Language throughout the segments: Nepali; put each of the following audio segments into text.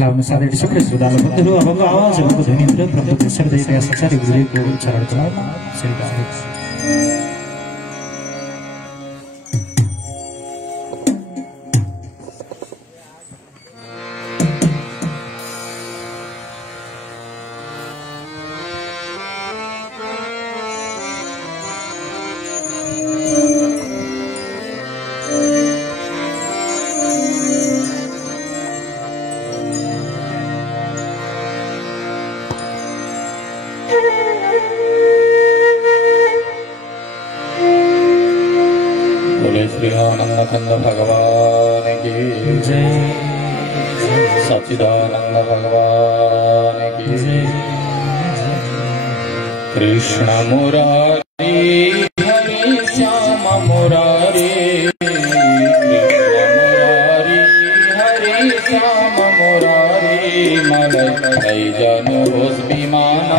लाउनु साथै सुखी श्रोताले बन्धुहरू अबको आवाजहरूको ध्वनिहरू प्रभुको शब्दका संसारी गुरुको चरण तलामा श्रीरानंद भगवान की जय, सच्चिदानंद भगवान की जय। कृष्ण मुरारी हरे श्याम मुरारी, कृष्ण मुरारी हरे श्याम मुरारी। मलय जन होस विमान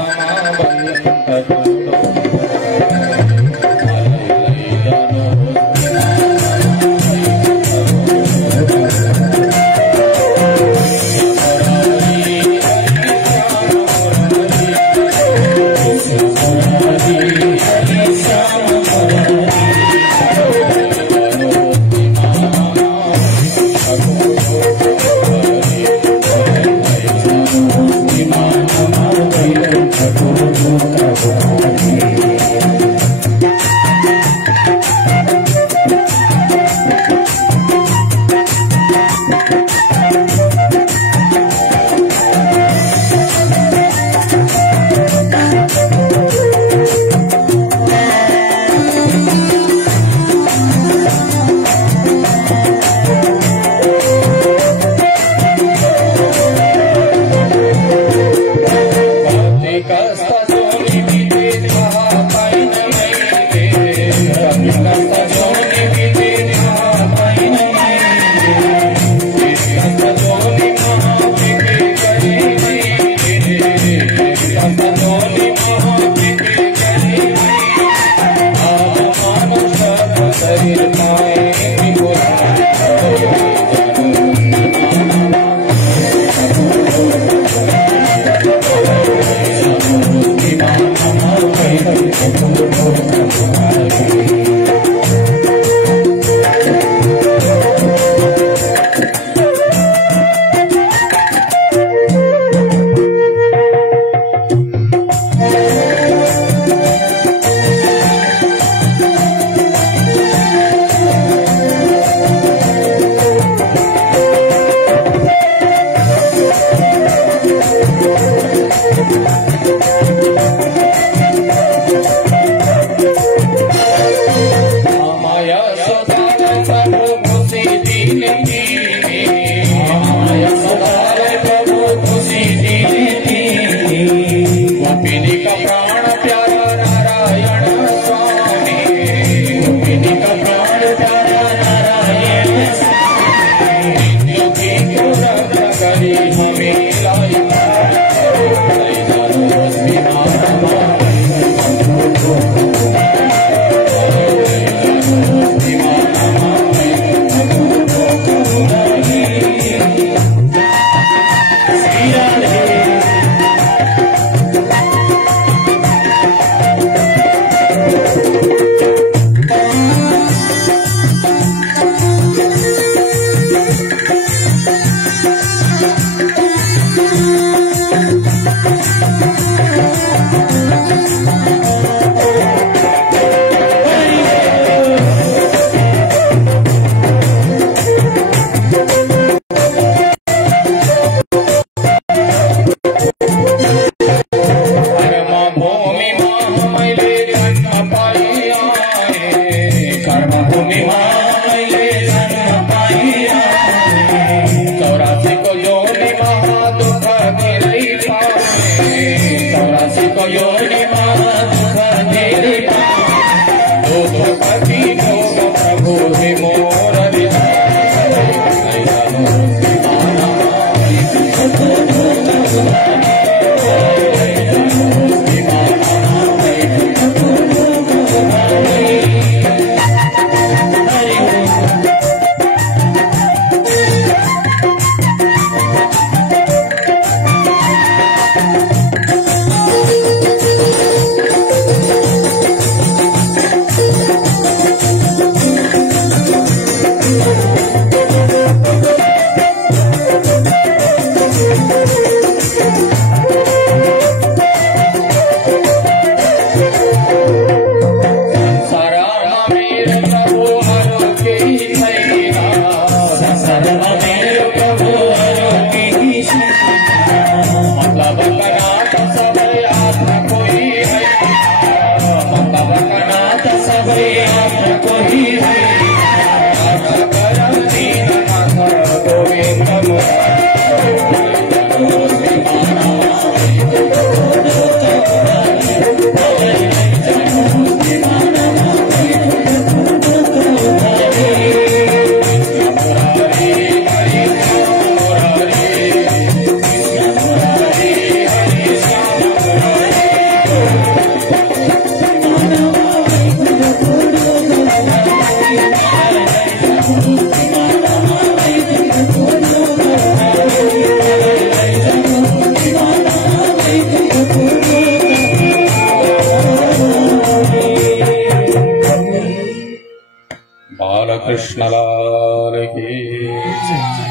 लाल की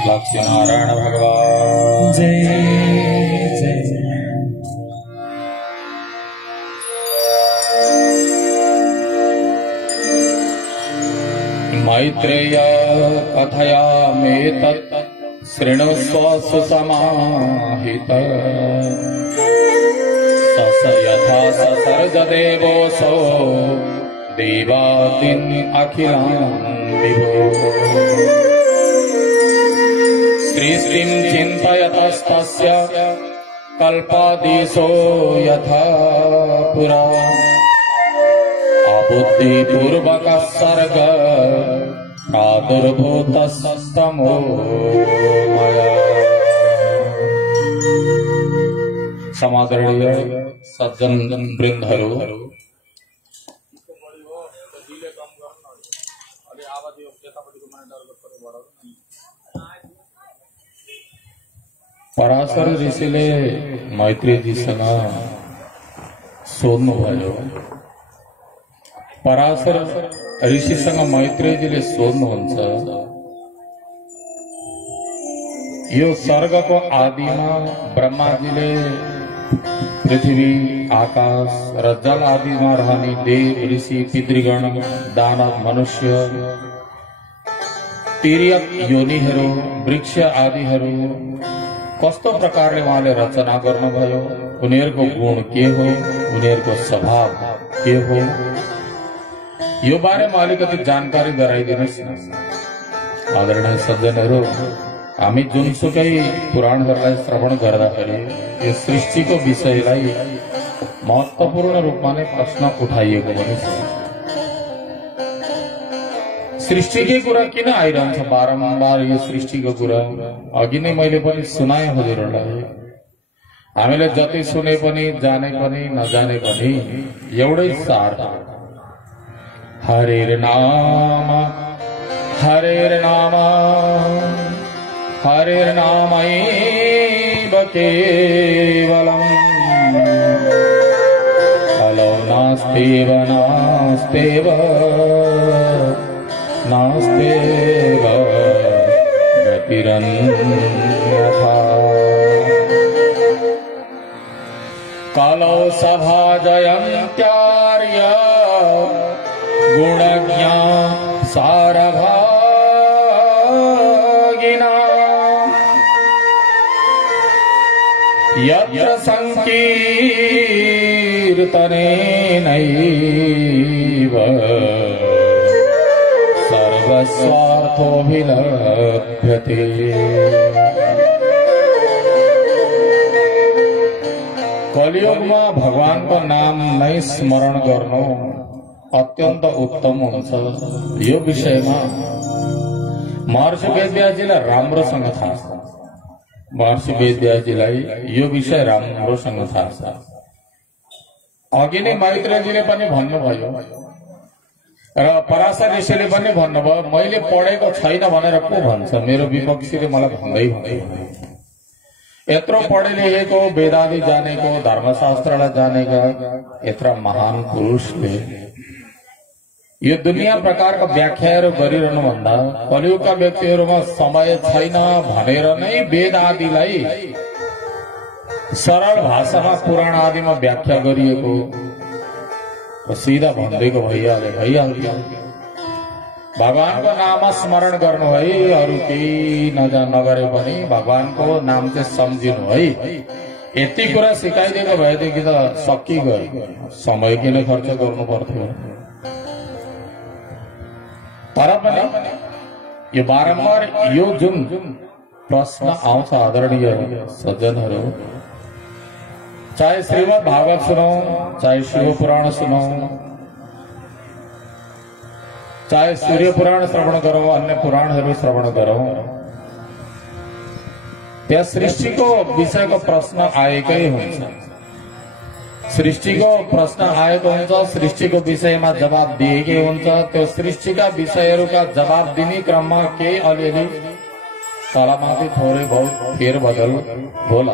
लक्ष्मी नारायण भगवान जय जय। मैत्रेय कथयामेतत् शृणुष्व सुसमाहित स यथा ससर्जदेवोऽसौ देवादीन् अखिलान् विभो सृष्टिं चिन्तयतस्तस्य कल्पादिशो यथा पुरा अबुद्धिपूर्वकः सर्ग प्रादुर्भूतस्तमो मया। समादरणीय सज्जन वृन्दहरू, पराशर ऋषिले मैत्रेयजीसँग सोध्नुभयो। पराशर ऋषिसँग मैत्रेयजीले सोध्नुहुन्छ, यो स्वर्गको आदिमा ब्रह्माजीले पृथ्वी आकाश र जल आदिमा रहने देव ऋषि पितृगण दानव मनुष्य तिर्यक योनिहरू वृक्ष आदिहरू कस्तो प्रकारले उहाँले रचना गर्नुभयो, उनीहरूको गुण के हो, उनीहरूको स्वभाव के हो, यो बारेमा अलिकति जानकारी गराइदिनुहोस् न। आदरणीय सज्जनहरू, हामी जुनसुकै पुराणहरूलाई श्रवण गर्दाखेरि यो सृष्टिको विषयलाई महत्वपूर्ण रूपमा नै प्रश्न उठाइएको पनि छ। सृष्टिकै कुरा किन आइरहन्छ बारम्बार? यो सृष्टिको कुरा अघि नै मैले पनि सुनाएँ हजुरहरूलाई। हामीले जति सुने पनि जाने पनि नजाने पनि एउटै सार, हरेर नाम हरेर नाम हरेर नामैव केवलम् कलौ नास्त्येव नास्त्येव नास्त्येव गतिरन्यथा। कलौ सभाजयन्त्यार्य गुणज्ञा सारभागिना यत्र संकीर्तनेनैव सर्वस्वार्थोऽभिलभ्यते। कलियुगमा भगवानको नाम नै स्मरण गर्नु अत्यन्त उत्तम हुन्छ। यो विषयमा महर्षि वेदव्यासजीलाई राम्रोसँग थाहा छ। महर्षि वेदव्यासजीलाई यो विषय राम्रोसँग थाहा छ। अघि नै मैत्रेयजीले पनि भन्नुभयो र पराशर ऋषिले पनि भन्नुभयो, मैले पढेको छैन भनेर को भन्छ? मेरो विपक्षीले मलाई भन्दै भन्दै यत्रो पढे लेखेको, वेदादि जानेको, धर्मशास्त्रलाई जानेका यत्र महान पुरुषले यो दुनिया प्रकारका व्याख्याहरू गरिरहनु भन्दा कलियुगका व्यक्तिहरूमा समय छैन भनेर नै वेद आदिलाई सरल भाषामा पुराण आदिमा व्याख्या गरिएको सिधा भनिदिएको भइहाल्यो। भगवानको नाम स्मरण गर्नु है, अरू केही नगरे पनि भगवानको नाम चाहिँ सम्झिनु है। यति कुरा सिकाइदिएको भएदेखि त सकिगयो, समय किन खर्च गर्नु पर्थ्यो। तर पनि यो बारम्बार यो जुन प्रश्न आउँछ आदरणीय सज्जनहरू, चाहे श्रीमद् भागवत सुनौ, चाहे शिव पुराण सुनौ, चाहे सूर्य पुराण श्रवण गरौं, अन्य पुराणहरू श्रवण गरौं, त्यहाँ सृष्टिको विषयको प्रश्न आएकै हुन्छ। सृष्टिको प्रश्न आएको हुन्छ, सृष्टिको विषयमा जवाब दिएकै हुन्छ। त्यो सृष्टिका विषयहरूका जवाब दिने क्रममा केही अलिअलि तलमाथि थोरै बहुत फेरबदल होला,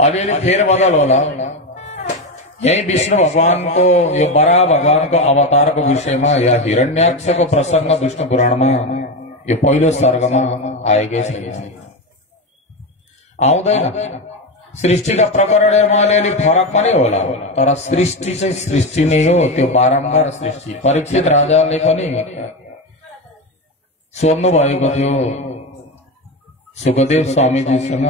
अलिअलि फेरबदल होला। यही विष्णु भगवान को यो बराह भगवान को अवतार को विषय में या हिरण्याक्ष को प्रसंग विष्णु पुराण में यो पहिलो सर्गमा आएकै छैन आउँदैन सृष्टिका प्रकरणमा अलिअलि फरक पनि होला तर सृष्टि चाहिँ सृष्टि नै हो त्यो बारम्बार सृष्टि परीक्षित राजाले पनि सोध्नु भएको थियो सुखदेव स्वामीजीसँग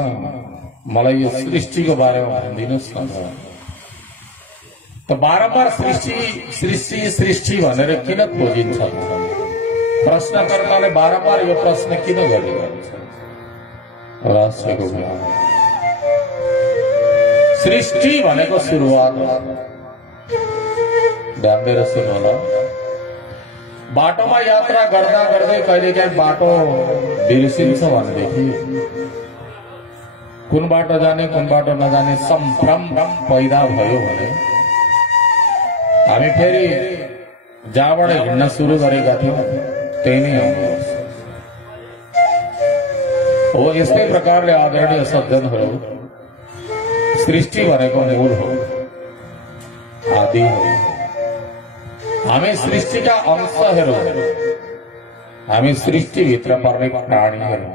मलाई यो सृष्टिको बारेमा भनिदिनुस् न त बारम्बार सृष्टि सृष्टि सृष्टि भनेर किन खोजिन्छ प्रश्नकर्ताले बारम्बार यो प्रश्न किन गरिरहन्छ रहस्यको सृष्टि भनेको सुरुवात ध्यान दिएर सुन्नु होला बाटोमा यात्रा गर्दा गर्दै कहिलेकाहीँ बाटो बिर्सिन्छ भनेदेखि कुन बाटो जाने कुन बाटो नजाने सम्भ्रम पैदा भयो भने हामी फेरि जहाँबाट हिँड्न सुरु गरेका थियौँ त्यही नै आउनुहोस् हो यस्तै प्रकारले आदरणीय सज्जनहरू सृष्टि भनेको मूल हो आदि हो हामी सृष्टिका अंशहरू हामी सृष्टिभित्र पर्ने प्राणीहरू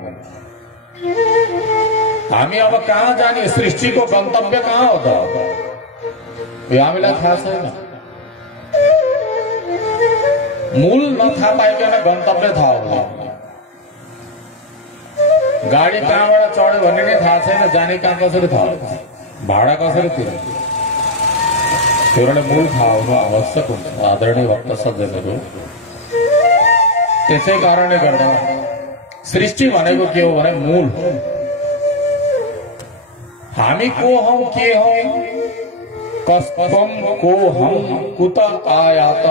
हामी अब कहाँ जाने सृष्टिको गन्तव्य कहाँ हो त यो हामीलाई थाहा छैन मूल नथा पाइकन गन्तव्य थाहा हो गाडी कहाँबाट चढ्यो भन्ने नै थाहा छैन जाने कहाँ कसरी थाहा हुन्छ भाडा कसरी तिर्ने त्योलाई मूल थाहा हुनु आवश्यक हुन्छ आदरणीय भक्त सज्जनहरू त्यसै कारणले गर्दा सृष्टि भनेको के हो भने मूल हो हामी को हौ के हौ कस्त्वं को हम कुत आयात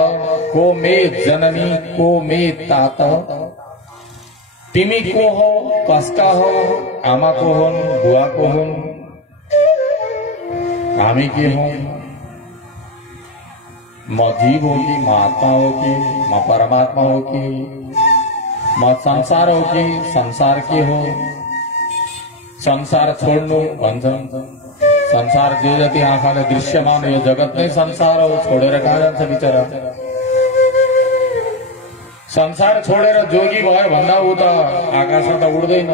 को मे जननी को मे तात तिमी को हो कसका हो आमा को हुन् बुवा को हुन् हामी के हौ म जीव हो कि म आत्मा हो कि म परमात्मा हो कि म संसार हो कि संसार के हो संसार छोड्नु भन्छन् संसार जो जति आँखाले दृश्यमान यो जगत नै संसार हो छोडेर कहाँ जान्छ बिचरा संसार छोडेर जोगी भयो भन्दा ऊ त आकाशमा त उड्दैन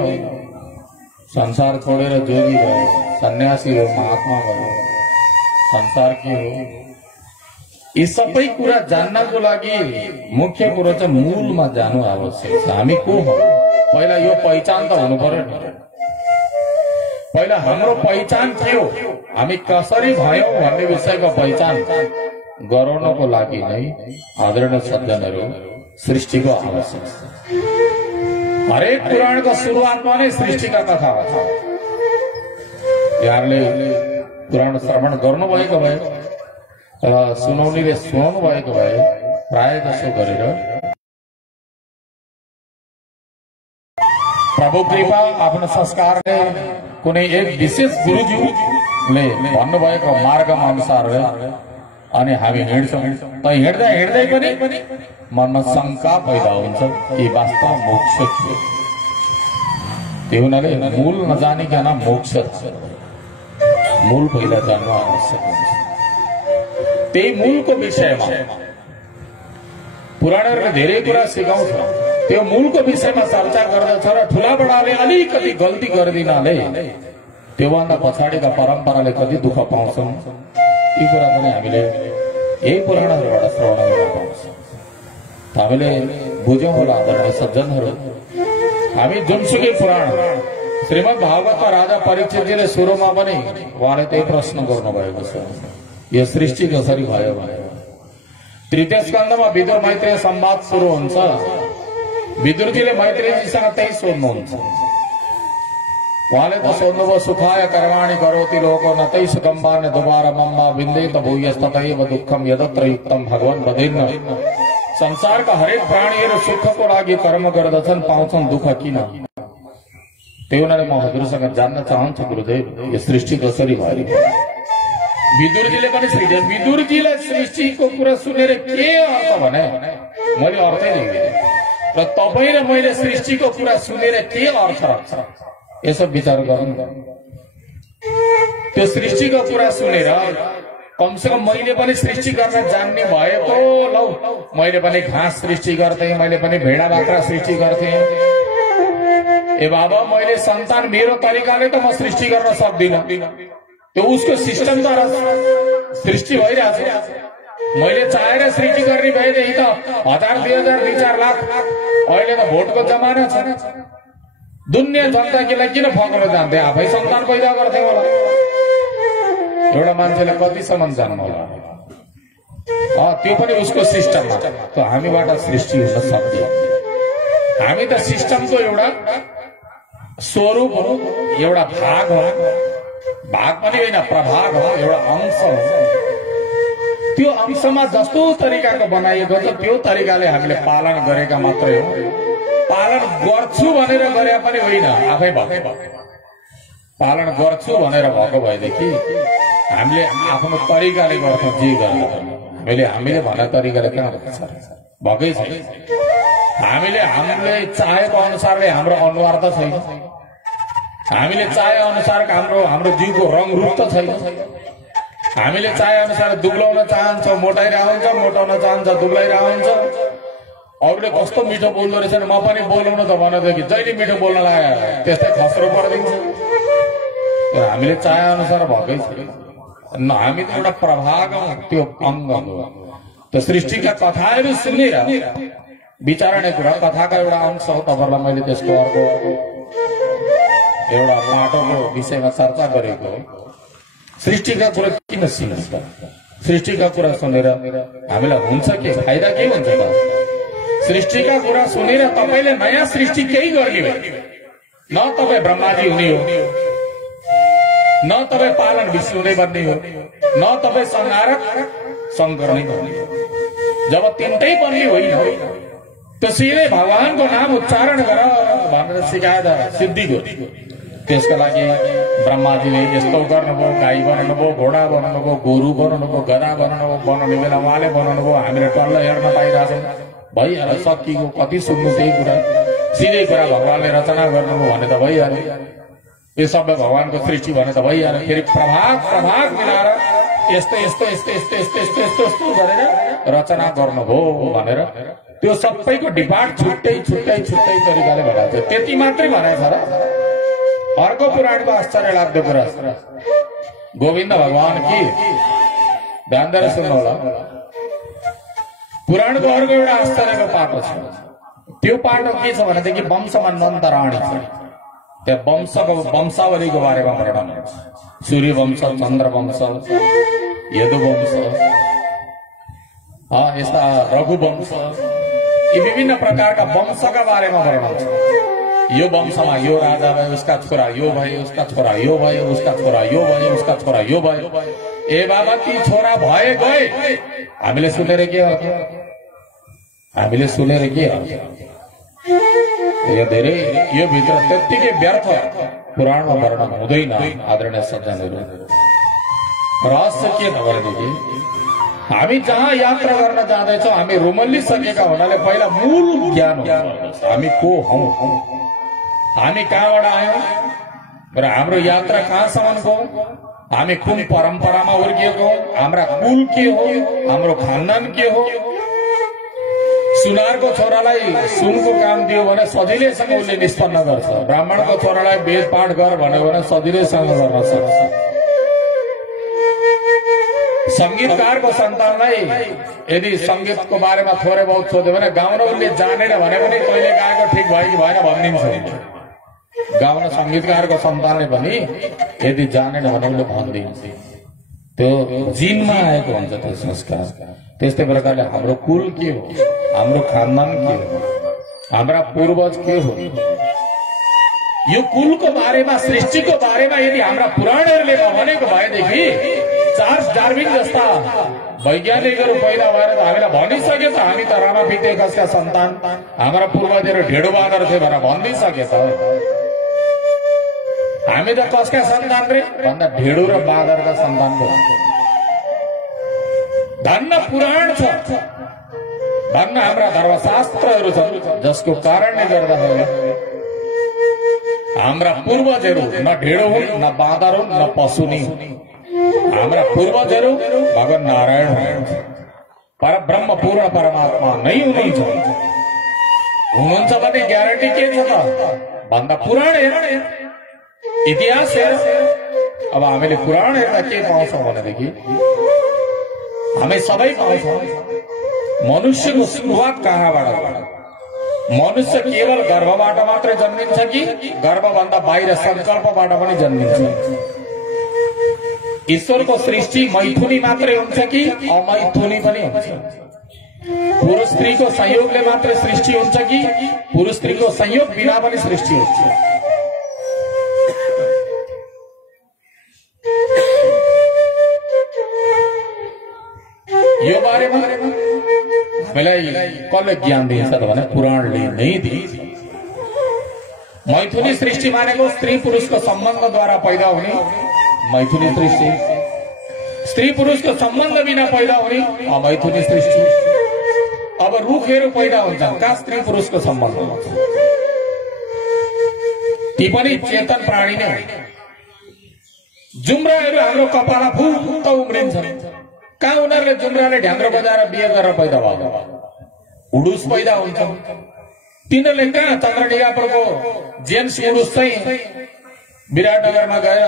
संसार छोडेर जोगी भयो सन्यासी हो महात्मा भयो संसार के हो यी सबै कुरा जान्नको लागि मुख्य कुरो चाहिँ मूलमा जानु आवश्यक छ हामी को हौ पहिला यो पहिचान त हुनु पर्यो नि पहिला हाम्रो पहिचान के हो हामी कसरी भयौं भन्ने विषयको पहिचान गराउनको लागि नै आदरणीय सज्जनहरू सृष्टिको आवश्यक छ हरेक पुराणको सुरुवातमा नै सृष्टिका कथा छ यहाँले पुराण श्रवण गर्नुभएको भए र सुनौलीले सुनाउनु भएको भए प्राय जसो गरेर प्रभु कृपा आफ्नो संस्कारले कुनै एक विशेष गुरुज्यूले भन्नुभएको मार्गमा अनुसार अनि हामी हिँड्छौँ त हिँड्दा हिँड्दै पनि मनमा शंका पैदा हुन्छ कि वास्तव मोक्ष के त्यो हुनाले मूल नजानिकन मोक्ष मूल पहिला जान्नु आवश्यक हुन्छ त्यही मूलको विषयमा पुराणहरूले धेरै कुरा सिकाउँछ त्यो मूलको विषयमा चर्चा गर्दछ र ठूला बडाले अलिकति गल्ती गरिदिनाले त्योभन्दा पछाडिका परम्पराले कति दुःख पाउँछौं यी कुरा पनि हामीले यही पुराणहरूबाट श्रवण गर्न पाउँछौं हामीले बुझ्यौं होला आदरणीय सज्जनहरू हामी जुनसुकै पुराण श्रीमद् भागवतमा राजा परीक्षितजीले सुरुमा पनि उहाँले त्यही प्रश्न गर्नुभएको छ यो सृष्टि कसरी भयो भनेर तृतीय स्कन्धमा विदुर मैत्रेय संवाद सुरु हुन्छ विदुरजीले मैत्रेयजीसँग त्यही सोध्नुहुन्छ उहाँले त सोध्नुभयो सुखाय कर्माणि करोति लोको न तै सुखम्बा न दुबारा मम्मा विन्देत भूयस्ततैव दुःखम यदत्र युक्तम भगवान वदेन्न संसारका हरेक प्राणीहरू सुखको लागि कर्म गर्दछन् पाउँछन् दुःख किन त्यही हुनाले म हजुरसँग जान्न चाहन्छु गुरुदेव यो सृष्टि कसरी भयो विदुरजीले पनि विदुरजीले सृष्टिको कुरा सुनेर के अर्थ भने मैले अर्थै दिएँ र तपाईँ र मैले सृष्टिको कुरा सुनेर के अर्थ यसो विचार गर्नु त्यो सृष्टिको कुरा सुनेर कमसेकम मैले पनि सृष्टि गर्न जान्ने भएको लौ मैले पनि घाँस सृष्टि गर्थे, मैले पनि भेडा बाख्रा सृष्टि गर्थे। ए बाबा मैले सन्तान मेरो तरिकाले त म सृष्टि गर्न सक्दिनँ, त्यो उसको सिस्टमद्वारा सृष्टि भइरहेछ। मैले चाहेर सृष्टि गर्ने भएदेखि त 1000, 2000, 2-4 लाख अहिले त भोटको जमाना छ। दुनियाँ जनतालाई किन फक्न जान्थे, आफै सन्तान पैदा गर्थे होला। एउटा मान्छेले कतिसम्म जान्नु होला, त्यो पनि उसको सिस्टममा। त हामीबाट सृष्टि हुन सक्दैन। हामी त सिस्टमको एउटा स्वरूप हो, एउटा भाग हो। भाग पनि होइन, प्रभाग हो, एउटा अंश हो। त्यो अंशमा जस्तो तरिकाको बनाइएको छ त्यो तरिकाले हामीले पालन गरेका मात्रै हो। पालन गर्छु भनेर गरे पनि होइन, आफै भएको। पालन गर्छु भनेर भएको भएदेखि हामीले आफ्नो तरिकाले गर्छौँ। जे गर्दा हामीले भने तरिकाले कहाँ भएकै छैन। हामीले चाहेको अनुसारले हाम्रो अनुहार त छैन, हामीले चाहे अनुसारको हाम्रो जिउको रङ रूप त छैन। हामीले चाहे अनुसार दुब्लाउन चाहन्छ, मोटाइरहेको हुन्छ, मोटाउन चाहन्छ, दुब्लाइरहेको हुन्छ। अरूले कस्तो मिठो बोल्दो रहेछ, म पनि बोलाउन त भनेदेखि जहिले मिठो बोल्न लाग्यो त्यस्तै खस्रो परिदिन्छ। हामीले चाहे अनुसार भएकै छैन। हामी त एउटा प्रभाग हौ, त्यो अङ्ग हो। त्यो सृष्टिका कथाहरू सुनेर विचारणीय कुरा कथाका एउटा अंश हो। तपाईँहरूलाई मैले त्यसको अर्को एउटा पाठको विषयमा चर्चा गरेको हो। सृष्टिका कुरा किन सुन्छ? सृष्टिका कुरा सुनेर हामीलाई हुन्छ के फाइदा, के हुन्छ त? सृष्टिका कुरा सुनेर तपाईँले नयाँ सृष्टि केही गर्ने हो, न तपाईँ ब्रह्माजी हुने हो, न तपाईँ पालन विष्णु नै बन्ने हो, न तपाईँ संहारक शङ्कर नै बन्ने हो। जब तिनटै बन्ने होइन त्यो सिधै भगवानको नाम उच्चारण गर भनेर सिकाएर सिद्धिको। त्यसका लागि ब्रह्माजीले यस्तो गर्नुभयो, गाई बनाउनुभयो, घोडा बनाउनुभयो, गोरु बनाउनुभयो, गधा बनाउनुभयो। बनाउने बेला उहाँले बनाउनुभयो, हामीले टल्ल हेर्न पाइरहेछौँ। भइहाल्यो, सकिएको। कति सुन्नु त्यही कुरा, सिधै कुरा भगवानले रचना गर्नुभयो भने त भइहाल्यो। यो सबै भगवानको सृष्टि भने त भइहाल्यो। फेरि प्रभाग मिलाएर यस्तो यस्तो यस्तो यस्तो यस्तो यस्तो यस्तो यस्तो गरेर रचना गर्नुभयो भनेर त्यो सबैको डिपार्ट छुट्टै छुट्टै छुट्टै तरिकाले भनेको छ। त्यति मात्रै भनेको छ र? अर्को पुराणको आश्चर्य लाग्दो कुरा गोविन्द भगवान कि ध्यान दिएर सुन्नु होला। पुराणको अर्को एउटा आश्चर्यको पाटो छ। त्यो पाटो के छ भनेदेखि वंशमा नन्द राणी छ। त्यहाँ वंशावलीको बारेमा वर्णन हुन्छ। सूर्य वंश, चन्द्र वंश, यदु वंश, यस्ता रघु वंश, यी विभिन्न प्रकारका वंशका बारेमा वर्णन छ। यो वंशमा यो राजा भयो, उसका छोरा यो भयो, उसका छोरा यो भयो, उसका छोरा यो भयो, उसका छोरा यो भयो। ए बाबा ती छोरा भए गए, हामीले सुनेर के हो? हामीले सुनेर के हो? यो धेरै यो भित्र त्यत्तिकै व्यर्थ पुराणमा वर्णन हुँदैन। आदरणीय सज्जनहरू, रहस्य के भनेदेखि हामी जहाँ यात्रा गर्न जाँदैछौँ हामी रुमल्लिसकेका हुनाले पहिला मूल ज्ञान हुन्छ। हामी को हौं, हामी कहाँबाट आयौं र हाम्रो यात्रा कहाँसम्मको, हामी कुन परम्परामा हुर्किएको, हाम्रा कुल के हो, हाम्रो खानदान के हो। सुनारको छोरालाई सुनको काम दियो भने सजिलैसँग उसले निष्पन्न गर्छ। ब्राह्मणको छोरालाई वेद पाठ गर भन्यो भने सजिलैसँग गर्न सक्छ। संगीतकारको सन्तानलाई यदि संगीतको बारेमा थोरै बहुत सोध्यो भने गाउन उसले जानेन भने पनि कहिले गाएको ठिक भयो कि भएन भनिदिन्छ। गाउन संगीतकारको सन्तानले पनि यदि जानेन भने उसले भनिदिन्छ। त्यो जिनमा आएको हुन्छ त्यो संस्कार। त्यस्तै प्रकारले हाम्रो कुल के हो, हाम्रो खानदान के हो, हाम्रा पूर्वज के हो, यो कुलको बारेमा, सृष्टिको बारेमा यदि हाम्रा पुराणहरूले भनेको भएदेखि चार्ल्स डार्विन जस्ता वैज्ञानिकहरू पैदा भएर त हामीलाई भनिसके त हामी त रामा पितेकसका सन्तान, हाम्रा पूर्वजहरू ढेडो बाँदर थिए भनेर भनिदिइसके त। हामी त कसका सन्तान रे भन्दा ढेडो र बाँदरका सन्तानको धन्न पुराण छ, धन्न हाम्रा धर्मशास्त्रहरू छन्, जसको कारणले गर्दाखेरि हाम्रा पूर्वजहरू न ढेडो हुन्, न बाँदर हुन्, न पशु नै हुन्। हाम्रा पूर्वजहरू भगवान नारायण हुनुहुन्छ, परब्रह्म पूर्ण परमात्मा नै हुनुहुन्छ भने ग्यारेन्टी के छ त भन्दा पुराण हेर, इतिहास हेर। अब हामीले पुराण हेर्दा के पाउँछौँ भनेदेखि हामी सबै पाउँछौँ मनुष्यको सुरुवात कहाँबाट? मनुष्य केवल गर्भबाट मात्रै जन्मिन्छ कि गर्भभन्दा बाहिर संकल्पबाट पनि जन्मिन्छ? ईश्वरको सृष्टि मैथुनी मात्रै हुन्छ कि अमैथुनी पनि हुन्छ? पुरुष स्त्रीको संयोगले मात्रै सृष्टि हुन्छ कि पुरुष स्त्रीको संयोग बिना पनि सृष्टि हुन्छ? यो बारेमा हामीलाई कसले ज्ञान दिन्छ त भने पुराणले नै दिन्छ। मैथुनी सृष्टि मानेको स्त्री पुरुषको सम्बन्धद्वारा पैदा हुने मैथुनी सृष्टि, स्त्री पुरुषको सम्बन्ध बिना पैदा हुने अमैथुनी सृष्टि। अब रुखहरू पैदा हुन्छन् कहाँ स्त्री पुरुषको सम्बन्ध हुन्छ? ती पनि चेतन प्राणी नै। जुम्राहरू हाम्रो कपाला फुक्क उम्रिन्छन्, कहाँ उनीहरूले जुम्राले ढ्याङ्ग्रो बजाएर बिहे गरेर पैदा भयो? उडुस पैदा हुन्छ। तिनीहरूले कहाँ चन्द्रडिगापुरको जेन्स उडुस चाहिँ विराटनगरमा गएर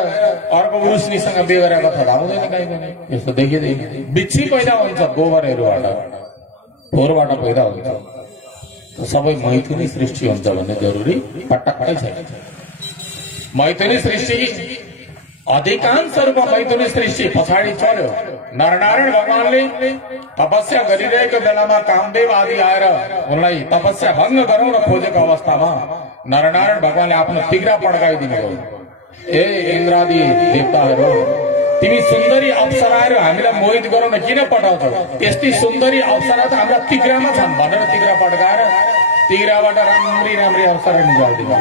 अर्को उडुसनीसँग बिहे गरेको थाहा हुँदैन कहीँ पनि, यस्तो देखिँदैन। बिच्छी पैदा हुन्छ गोबरहरूबाट, फोहोरबाट पैदा हुन्छ। सबै मैथुनी सृष्टि हुन्छ भन्ने जरुरी पटक्कै छैन। मैथुनी सृष्टि अधिकांश रूपमा मैथुनी सृष्टि पछाडि चल्यो। नरनारायण भगवानले तपस्या गरिरहेको बेलामा कामदेव आदि आएर उनलाई तपस्या भङ्ग गराउन खोजेको अवस्थामा नरनारायण भगवानले आफ्नो तिग्रा पड्काइदिनु भयो। ए इन्द्रादि देवताहरू, तिमी सुन्दरी अप्सराहरू हामीलाई मोहित गराउन किन पठाउँछौ? त्यस्तै सुन्दरी अप्सरा त हाम्रा तिग्रामा छन् भनेर तिग्रा पड्काएर तिग्राबाट राम्री राम्री अप्सरा निकालिदिनु।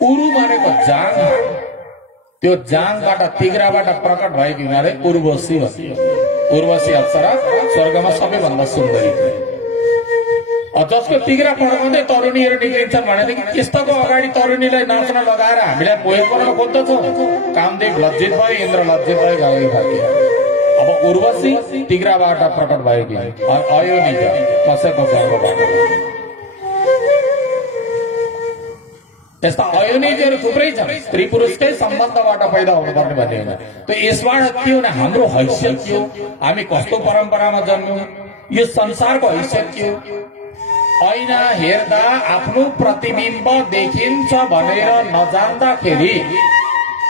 उरु भनेको जाङ, त्यो जाङबाट तिग्राबाट प्रकट भएकी हुनाले उर्वशी भनियो। उर्वशी अप्सरा स्वर्गमा सबैभन्दा सुन्दरी थियो। जसको तिग्रा पड्काउँदै तरुणीहरू निक्लिन्छन् भनेदेखि त्यस्तोको अगाडि तरुणीलाई नाच्न लगाएर हामीलाई मोहित गर्न खोज्दछौ। कामदेव लज्जित भए, इन्द्र लज्जित भए, गए फर्के। अब उर्वशी तिग्राबाट प्रकट भएकी अयोनिज कसैको गर्भबाट। यस्ता अयोनिजहरू थुप्रै छन्, स्त्री पुरुषकै सम्बन्धबाट पैदा हुनुपर्ने भन्ने होइन। त यसबाट के हो भने हाम्रो हैसियत के हो, हामी कस्तो परम्परामा जन्म्यौं, यो संसारको हैसियत के हो? ऐना हेर्दा आफ्नो प्रतिबिम्ब देखिन्छ भनेर नजान्दाखेरि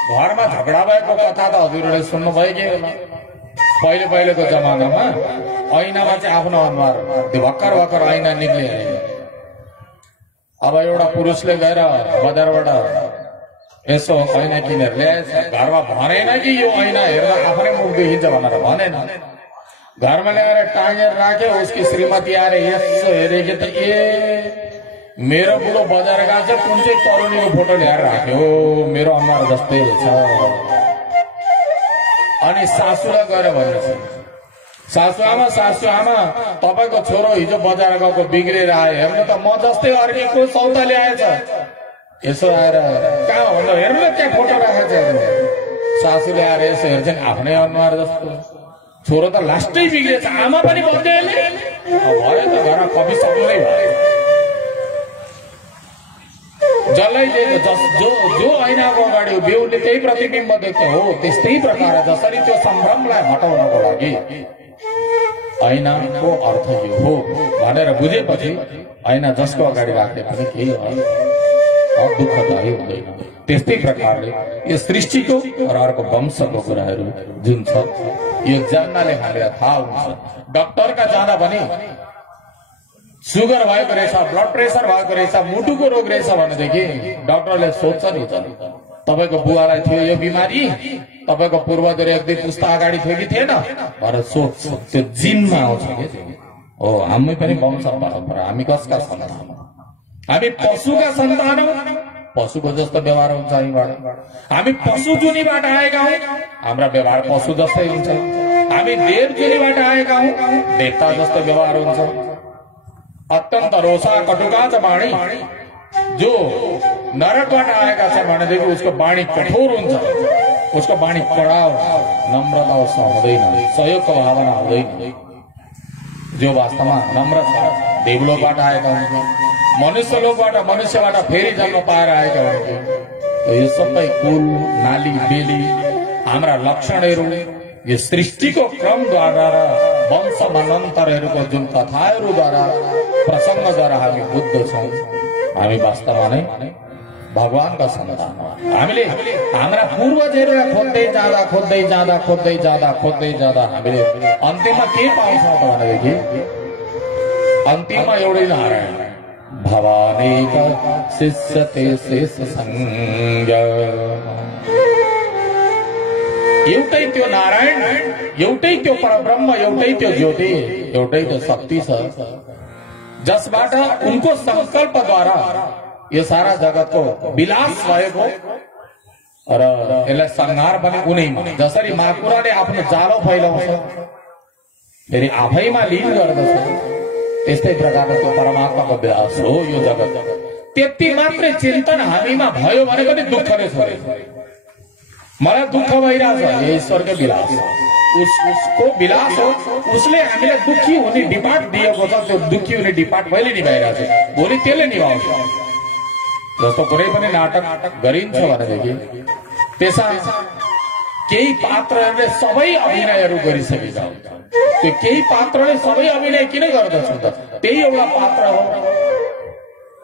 घरमा झगडा भएको कथा त हजुरहरूले सुन्नुभयो कि? पहिले पहिलेको जमानामा ऐनामा चाहिँ आफ्नो अनुहार भर्खर भर्खर ऐना निक्ले। अब एउटा पुरुषले गएर बजारबाट यसो ऐना किनेर ल्याएछ, घरमा भनेन कि यो ऐना हेर्दा आफ्नै मुख देखिन्छ भनेर भनेन। घरमा ल्याएर टाँगेर राख्यो, उसकी श्रीमती आएर यसो हेरेको त ए मेरो बुढो बजार गएको छ, कुन चाहिँ तरुणीको फोटो ल्याएर राख्यो, मेरो अनुहार जस्तै छ। अनि सासूलाई गएर भनेछ, सासू आमा तपाईको छोरो हिजो बजार गएको बिग्रेर आयो, हेर्नु त म जस्तै अर्को सौदा ल्याएछ। यसो आएर कहाँ भन्दा हेर्नु न त्यहाँ फोटो राखेको छ। सासूले आएर यसो हेर्छन्, आफ्नै अनुहार जस्तो। छोरो त लास्टै बिग्रेछ, आमा पनि भन्दै भयो त घरमा कवि सक्नै भयो। जसलाई जो ऐनाको अगाडि बेहुले त्यही प्रतिबिम्ब देख्छ हो, त्यस्तै प्रकार जसरी त्यो सम्भ्रमलाई हटाउनको लागि ऐनाको अर्थ यो हो भनेर बुझेपछि ऐना जसको अगाडि राख्ने पनि केही दुःखदायी हुँदैन। त्यस्तै प्रकारले यो सृष्टिको र अर्को वंशको कुराहरू जुन छ यो जान्नाले हामीलाई थाहा हुन्छ। डाक्टरका जाँदा पनि सुगर भएको रहेछ, ब्लड प्रेसर भएको रहेछ, मुटुको रोग रहेछ भनेदेखि डाक्टरले सोध्छ नि त तपाईको बुवालाई थियो यो बिमारी, तपाईको पूर्वजहरू एक दुई पुस्ता अगाडि थियो कि थिएन भनेर सोध्छ। त्यो जिनमा आउँछ कि हो, हामी पनि वंश परम्परा, हामी कसका सन्तान? हामी पशुका सन्तान हौ। पशुको जस्तो व्यवहार हुन्छ हामीबाट। हामी पशु जुनीबाट आएका हौ, हाम्रा व्यवहार पशु जस्तै हुन्छ। हामी देव जुनीबाट आएका हौ, देवता जस्तो व्यवहार हुन्छ। अत्यन्त रोषा कटुका छ वाणी, जो नरकबाट आएका छ भनेदेखि उसको वाणी कठोर हुन्छ, उसको वाणी कडा हुन्छ। नम्रता हुँदैन, सहयोगको भावना हुँदैन। जो वास्तवमा नम्र छ, देवलोकबाट आएका हुन्छ, मनुष्यलोकबाट मनुष्यबाट फेरि जन्म पाएर आएका हुन्छ। यो सबै कुल नाली बेली हाम्रा लक्षणहरू यो सृष्टिको क्रमद्वारा र वंश मन्वन्तरहरूको जुन कथाहरूद्वारा प्रसङ्गद्वारा हामी बुद्ध छौँ। हामी वास्तवमा नै भगवानका सन्तान हो। हामीले हाम्रा पूर्वजहरूलाई खोज्दै जाँदा हामीले अन्तिममा के पाउँछौँ त भनेदेखि अन्तिममा एउटै नारायण भवानेक शिष्यते शेष संग। एउटै त्यो नारायण, एउटै त्यो परब्रह्म, एउटै त्यो ज्योति, एउटै त्यो शक्ति छ जसबाट उनको संकल्पद्वारा यो सारा जगतको विलास भएको र यसलाई संहार पनि उनैमा। जसरी माकुराले आफ्नो जालो फैलाउँछ फेरि आफैमा लीन गर्दछ, त्यस्तै प्रकारको त्यो परमात्माको विलास हो यो जगत। त्यति मात्रै चिन्तन हामीमा भयो भने पनि दुःख नै छोड्छ। मलाई दुःख भइरहेछ, यो ईश्वरको विलास, उसको विलास हो। उसले हामीलाई दुखी हुने डिपार्ट दिएको छ, त्यो दुखी हुने डिपार्ट कहिले निभाइरहेछ, भोलि त्यसले निभाउँछ। जस्तो कुनै पनि नाटक गरिन्छ भनेदेखि त्यसमा केही पात्रहरूले सबै अभिनयहरू गरिसकेका हुन्छ। त्यो केही पात्रले सबै अभिनय किन गर्दछन् त? त्यही एउटा पात्र हो,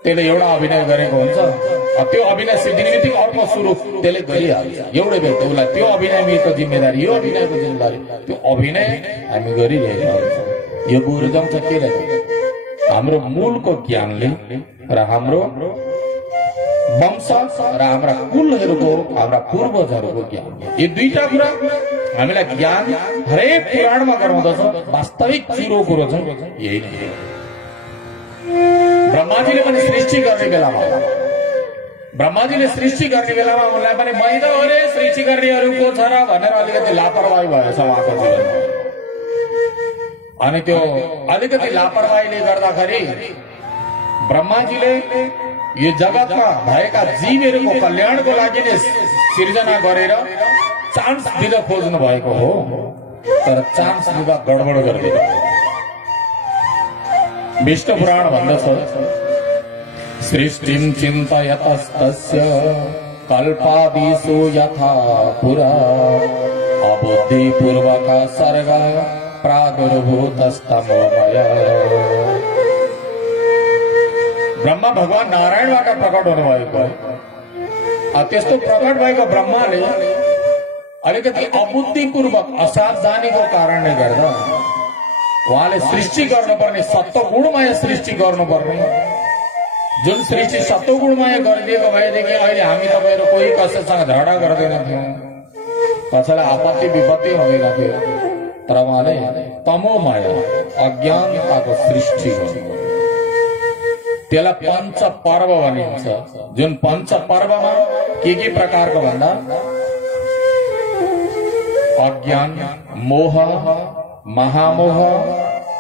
त्यसले एउटा अभिनय गरेको हुन्छ। त्यो अभिनय सिद्धिने बित्तिकै अर्को सुरु त्यसले गरिहाल्छ। एउटै व्यक्ति उसलाई त्यो अभिनयको जिम्मेदारी, यो अभिनयको जिम्मेदारी, त्यो अभिनय हामी गरिरहेका हुन्छौँ। यो बुझ्छौँ त के रहेछ? हाम्रो मूलको ज्ञानले र हाम्रो वंश र हाम्रा कुलहरूको, हाम्रा पूर्वजहरूको ज्ञान, यो दुईटा कुरा हामीलाई ज्ञान हरेक पुराणमा गराउँदछ। वास्तविक कुरो चाहिँ यही नै। ब्रह्माजीले पनि सृष्टि गर्ने बेलामा उनलाई पनि मैद अरे सृष्टि गर्नेहरू को छ र भनेर अलिकति लापरवाही भएछ उहाँको जीवनमा। अनि त्यो अलिकति लापरवाहीले गर्दाखेरि ब्रह्माजीले यो जगतमा भएका जीवहरूको कल्याणको लागि नै सिर्जना गरेर चान्स दिन खोज्नु भएको हो, तर चान्स दिँदा गडबड गरिदिनु। विष्णु पुराण भन्दछ सृष्टिं चिन्तयतस्तस्य कल्पादिषु यथा पुरा अबुद्धिपूर्वक सर्ग प्रादुर्भूतस्तमोमय। ब्रह्मा भगवान नारायणबाट प्रकट हुनुभएको, त्यस्तो प्रकट भएको ब्रह्माले अलिकति अबुद्धिपूर्वक असावधानीको कारणले गर्दा उहाँले सृष्टि गर्नुपर्ने सत्वगुणमय सृष्टि गर्नुपर्ने, जुन सृष्टि सत्वगुणमय गरिदिएको भएदेखि अहिले हामी तपाईँहरू कोही कसैसँग झगडा गर्दैनथ्यौँ, कसैलाई आपत्ति विपत्ति हुँदैन थियो। तर उहाँले तमोमय अज्ञानताको सृष्टि गर्नु, त्यसलाई पञ्च पर्व भनिन्छ। जुन पञ्च पर्वमा के प्रकारको भन्दा अज्ञान, मोह, महामोह,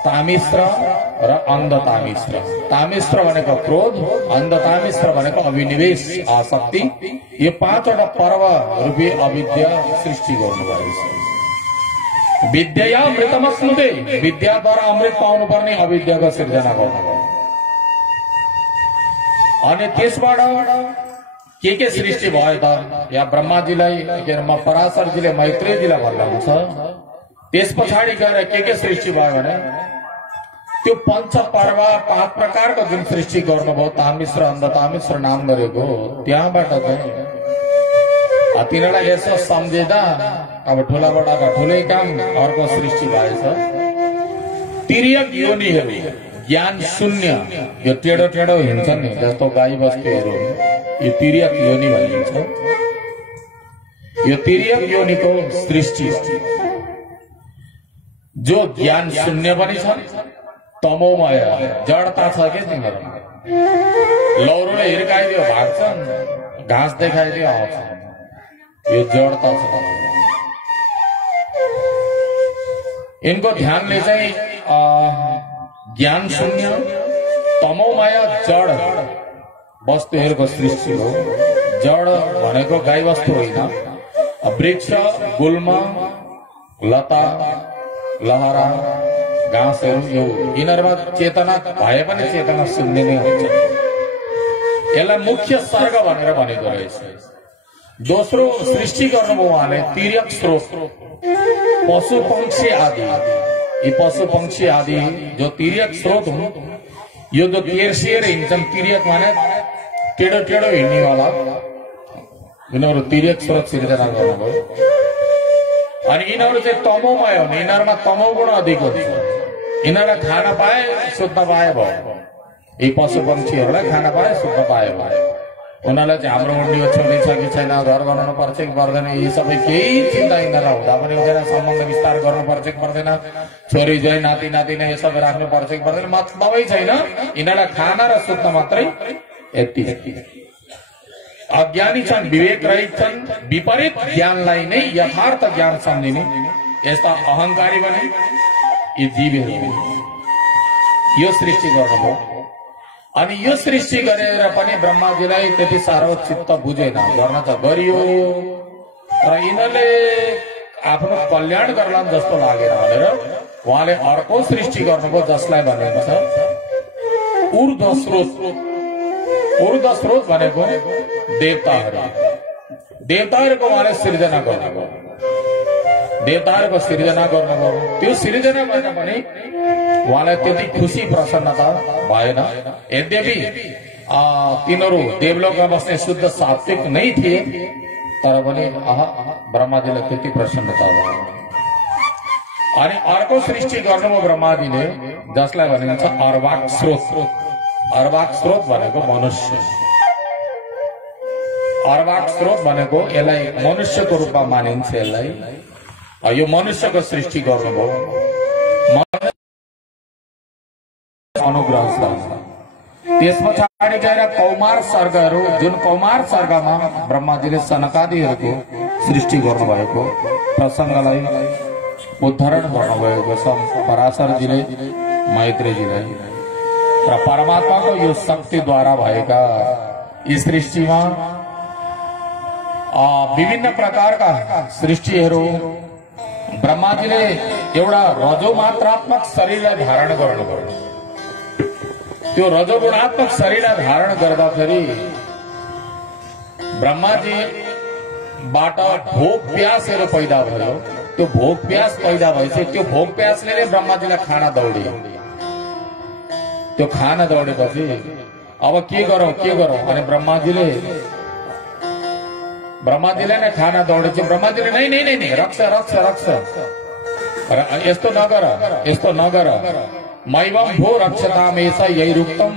तामिश्र र अन्धतामिश्र। तामिश्र भनेको क्रोध, अन्धतामिश्र भनेको अभिनिवेश, आसक्ति। यो पाँचवटा पर्व रूपी अविद्या सृष्टि गर्नुभएको छ। विद्या अमृतमस्नुते, विद्याद्वारा अमृत पाउनुपर्ने अविद्याको सिर्जना गर्नुभयो। अनि त्यसबाट के सृष्टि भयो त? या ब्रह्माजीलाई के पराशरजीले मैत्रेयजीलाई भन्नुहुन्छ, त्यस पछाडि गएर के सृष्टि भयो भने त्यो पञ्च पर्व 5 प्रकारको जुन सृष्टि गर्नुभयो, तामिश्र अन्धतामिश्र नाम गरेको, त्यहाँबाट चाहिँ तिनीहरूलाई यसो सम्झेदा अब ठुला बडाका ठुलै काम अर्को सृष्टि भएछ। तिर्यक योनिहरू, ज्ञान शून्य, यो टेढो टेढो हिँड्छन् नि जस्तो गाई बस्तुहरू, यो तिर्यक योनि भनिन्छ। यो तिर्यक योनिको सृष्टि जो ज्ञान शून्य पनि छ, तमोमय जडता छ के तिनीहरू, लौरोले हिर्काइदियो भाग्छन्, घाँस देखाइदियो आउँछ, यो जडता छ। इनको ध्यानले चाहिँ ज्ञान शून्य, तमोमय जड वस्तुहरूको सृष्टि हो। जड भनेको गाई वस्तु होइन, वृक्ष, गुल्म, लता लहरा घाँसहरू यो यिनीहरूमा चेतना भए पनि चेतना शून्य नै हुन्छ। यसलाई मुख्य सर्ग भनेर भनेको रहेछ। दोस्रो सृष्टि गर्नुभयो उहाँले तिर्यक स्रोत, पशु पंक्षी आदि। यी पशु पंक्षी आदि जो तिर्यक स्रोत हुन्, यो जो तेर्सिएर हिँड्छन्, तिर्यक माने टेढो टेढो हिँड्नेवाला, यिनीहरू तिर्यक स्रोत सिर्जना गर्नुभयो। अनि यिनीहरू चाहिँ तमोमय हुने, यिनीहरूमा तमोगुण अधिक हुन्छ। यिनीहरूलाई खान पाए सुत्न पाए भयो। यी पशु पंक्षीहरूलाई खान पाए सुत्न पाए भयो। उनीहरूलाई चाहिँ हाम्रो उड्ने छोरी छ कि छैन, घर बनाउनु पर्छ कि पर्दैन, यी सबै केही चिन्ता यिनीहरूलाई हुँदा पनि हुँदैन। सम्बन्ध विस्तार गर्नुपर्छ कि पर्दैन, छोरी जोइ नाति नातिना यो सबै राख्नु पर्छ कि पर्दैन, मतलबै छैन। यिनीहरूलाई खाना र सुत्न मात्रै यति। अज्ञानी छन्, विवेक रहित छन्, विपरीत ज्ञानलाई नै यथार्थ ज्ञान सम्झिने यस्ता अहंकारी बने यी जीवहरू। यो सृष्टि गर्नुभयो। अनि यो सृष्टि गरेर पनि ब्रह्माजीलाई त्यति साह्रो चित्त बुझेन। गर्न त गरियो, तर यिनीहरूले आफ्नो कल्याण गर्ला जस्तो लागेन भनेर उहाँले अर्को सृष्टि गर्नुभयो, जसलाई भनिन्छ ऊर्ध्व स्रोत। ऊर्ध्व स्रोत भनेको देवताहरू। देवताहरूको उहाँले सृजना गर्नुभयो। देवताहरूको सृजना गर्नुभयो। त्यो सृजना गर्न पनि उहाँलाई त्यति खुसी प्रसन्नता भएन। यद्यपि तिनीहरू देवलोकमा बस्ने शुद्ध सात्विक नै थिए, तर पनि ब्रह्माजीलाई त्यति प्रसन्नता भयो। अनि अर्को सृष्टि गर्नुभयो ब्रह्माजीले, जसलाई भनिन्छ अर्वाक स्रोत। अर्वाक स्रोत भनेको मनुष्य। अर्वाक स्रोत भनेको यसलाई मनुष्यको रूपमा मानिन्छ। यसलाई यो मनुष्यको सृष्टि गर्नुभयो। अनुग्रह छ। त्यस पछाडि गएर कौमार सर्गहरू, जुन कौमार सर्गमा ब्रह्माजीले सनकादिहरूको सृष्टि गर्नुभएको प्रसङ्गलाई उद्धरण गर्नुभएको छ पराशरजीले, मैत्रेयजीले। र परमात्माको यो शक्तिद्वारा भएका यी सृष्टिमा विभिन्न प्रकारका सृष्टिहरू ब्रह्माजीले एउटा रजोमात्रात्मक शरीरलाई धारण गर्नुभयो। त्यो रजोगुणात्मक शरीरलाई धारण गर्दाखेरि ब्रह्माजीबाट भोग प्यासहरू पैदा भयो। त्यो भोग प्यास पैदा भएपछि त्यो भोग प्यासले नै ब्रह्माजीलाई खाना दौडियो। त्यो खाना दौडेपछि अब के गरौं अनि ब्रह्माजीले नै खाना दौडेछ। ब्रह्माजीले नै नै नै रक्ष रक्ष रक्ष, यस्तो नगर मैवम भो रक्षतामेष यही रुक्तम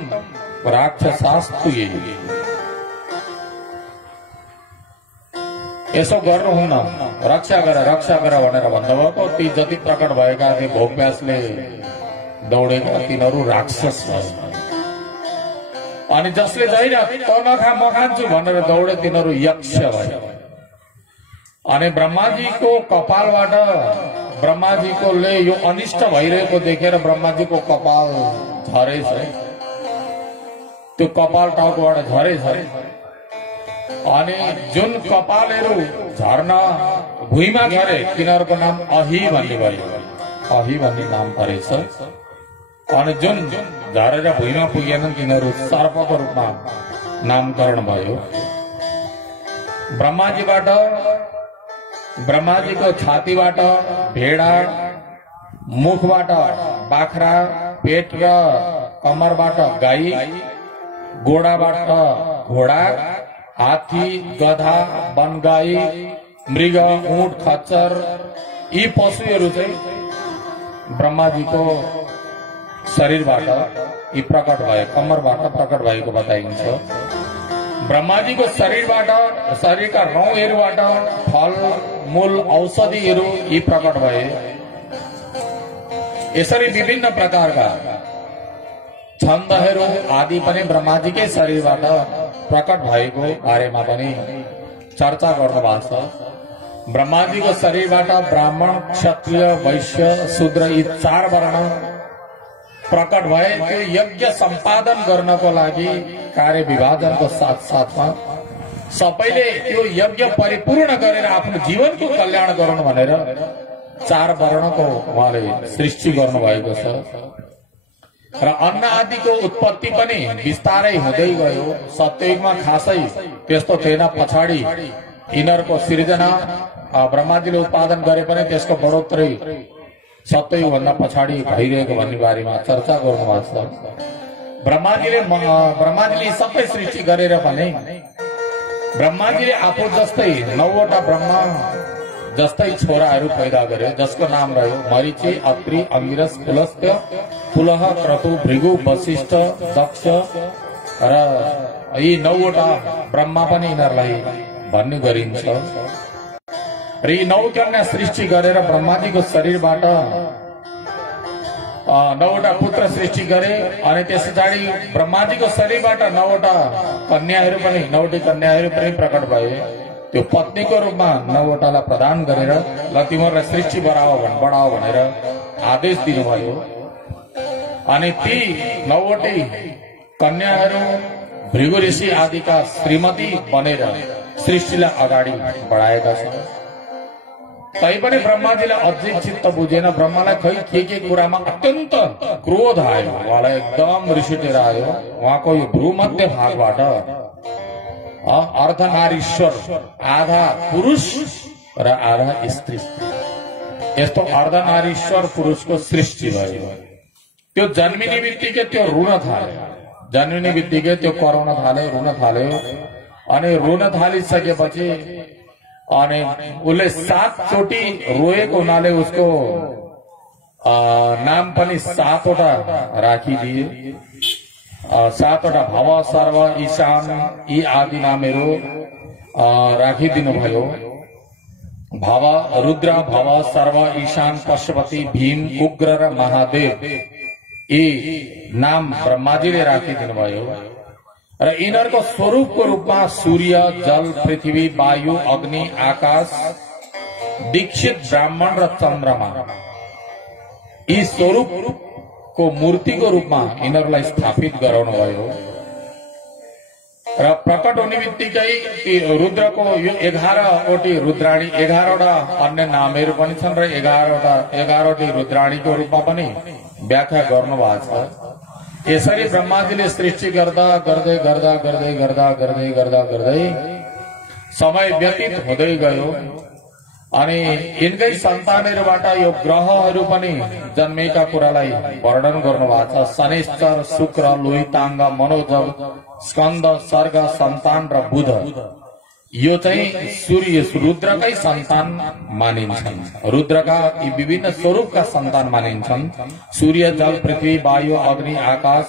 राक्षसास्तु यही। यसो गर्नुहुन्न, रक्षा गर भनेर भन्नुभएको। ती जति प्रकट भएका थिए भोगप्यासले दौडेका, तिनीहरू राक्षस भए। अनि जसले जहिले त नखा म खान्छु भनेर दौडे, तिनीहरू यक्ष भए। अनि ब्रह्माजीको कपालबाट ब्रह्माजीकोले यो अनिष्ट भइरहेको देखेर ब्रह्माजीको कपाल झरेछ। त्यो कपाल टाउकोबाट झरेछ। अनि जुन कपालहरू झर्न भुइँमा झरे, तिनीहरूको नाम अहि भन्ने भयो। अहि भन्ने नाम परेछ। अनि जुन झरेर भुइँमा पुगेनन्, तिनीहरू सर्पको रूपमा नामकरण भयो। ब्रह्माजीको छातीबाट भेडा, मुखबाट बाख्रा, पेट र कमरबाट गाई, गोडाबाट घोडा, हात्ती, गधा, वनगाई, मृग, ऊँट, खच्चर, यी पशुहरू चाहिँ ब्रह्माजीको शरीरबाट यी प्रकट भए, कमरबाट प्रकट भएको बताइन्छ। ब्रह्माजीको शरीरका रौँहरूबाट फल मूल औषधिहरू यी प्रकट भए। यसरी विभिन्न प्रकारका छन्दहरू आदि पनि ब्रह्माजीकै शरीरबाट प्रकट भएको बारेमा पनि चर्चा गर्नुभएको छ। ब्रह्माजीको शरीरबाट ब्राह्मण, क्षत्रिय, वैश्य, शूद्र यी 4 वर्ण प्रकट भए। त्यो यज्ञ सम्पादन गर्नको लागि कार्य विभाजनको साथमा सबैले त्यो यज्ञ परिपूर्ण गरेर आफ्नो जीवनको कल्याण गरून् भनेर 4 वर्णको उहाँले सृष्टि गर्नुभएको छ र अन्न आदिको उत्पत्ति पनि विस्तारै हुँदै गयो। सत्ययुगमा खासै त्यस्तो थिएन, पछाडि यिनीहरूको सिर्जना ब्रह्माजीले उत्पादन गरे पनि त्यसको बढोत्तरी सत्ययुग भन्दा पछाडि भइरहेको भन्ने बारेमा चर्चा गर्नुभएको छ। ब्रह्माजीले सबै सृष्टि गरेर भने ब्रह्माजीले आफू जस्तै 9वटा ब्रह्मा जस्तै छोराहरू पैदा गरे, जसको नाम रह्यो मरीचि, अत्रि, अंगिरस, पुलस्त्य, पुलह, क्रतु, भृगु, वशिष्ठ, दक्ष र यी 9वटा ब्रह्मा पनि यिनीहरूलाई भन्ने गरिन्छ। र यी 9 कन्या सृष्टि गरेर ब्रह्माजीको शरीरबाट 9वटा पुत्र सृष्टि गरे अनि त्यस पछाडि ब्रह्माजीको शरीरबाट 9वटा कन्याहरू पनि 9वटी कन्याहरू पनि प्रकट भए। त्यो पत्नीको रूपमा 9वटालाई प्रदान गरेर ल तिमीहरूलाई सृष्टि बढाओ भनेर आदेश दिनुभयो। अनि ती 9वटी कन्याहरू भृगु ऋषि आदिका श्रीमती बनेर सृष्टिलाई अगाडि बढाएका छन्। तैपनि ब्रह्माजीलाई अझै चित्त बुझेन। ब्रह्मालाई खै के कुरामा अत्यन्त क्रोध आयो, उहाँलाई एकदम रिस उठेर आयो। उहाँको यो भ्रूमध्य भागबाट अर्धनारीश्वर, आधा पुरुष र आधा स्त्री, यस्तो अर्धनारीश्वर पुरुषको सृष्टि भयो। त्यो जन्मिने बित्तिकै त्यो रुन थाल्यो, जन्मिने बित्तिकै त्यो कराउन थाल्यो, रुन थाल्यो। अनि रुन थालिसकेपछि अनि उसले 7 चोटि रोएको हुनाले उसको नाम पनि 7वटा राखिदिए। 7वटा भव, सर्व, ईशान यी आदि नामहरू राखिदिनु भयो। भव रुद्र, भव सर्व, ईशान, पशुपति, भीम, उग्र र महादेव यी नाम ब्रह्माजीले राखिदिनु भयो। र यिनीहरूको स्वरूपको रूपमा सूर्य, जल, पृथ्वी, वायु, अग्नि, आकाश, दीक्षित ब्राह्मण र चन्द्रमा यी स्वरूपको मूर्तिको रूपमा यिनीहरूलाई स्थापित गराउनु भयो। र प्रकट हुने बित्तिकै रुद्रको यो 11वटी रुद्राणी, 11वटा अन्य नामहरू पनि छन् र 11वटी रुद्राणीको रूपमा पनि व्याख्या गर्नुभएको छ। यसरी ब्रह्माजीले सृष्टि गर्दा गर्दै गर्दा गर्दै गर्दा गर्दै गर्दा गर्दै समय व्यतीत हुँदै गयो। अनि यिनकै सन्तानहरूबाट यो ग्रहहरू पनि जन्मेका कुरालाई वर्णन गर्नुभएको छ। शनिश्चर, शुक्र, लोहितांग, मनोजव, स्कन्द, सर्ग, सन्तान र बुध यो चाहिँ सूर्य रुद्रकै सन्तान मानिन्छन्। रुद्रका यी विभिन्न स्वरूपका सन्तान मानिन्छन्। सूर्य, जल, पृथ्वी, वायु, अग्नि, आकाश,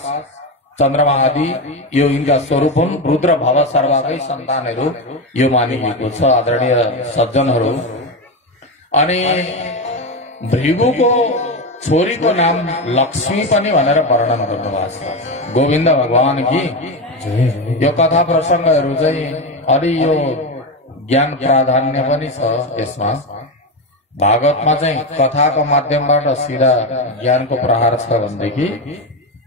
चन्द्रमा आदि यो यिनका स्वरूप हुन्। रुद्र भव सर्वकै सन्तानहरू यो मानिएको छ आदरणीय सज्जनहरू। अनि भृगुको छोरीको नाम लक्ष्मी पनि भनेर वर्णन गर्नुभएको छ। गोविन्द भगवान की यो कथा प्रसङ्गहरू चाहिँ अलि यो ज्ञान प्राधान्य पनि छ यसमा। भागवतमा चाहिँ कथाको माध्यमबाट सिधा ज्ञानको प्रहार छ भनेदेखि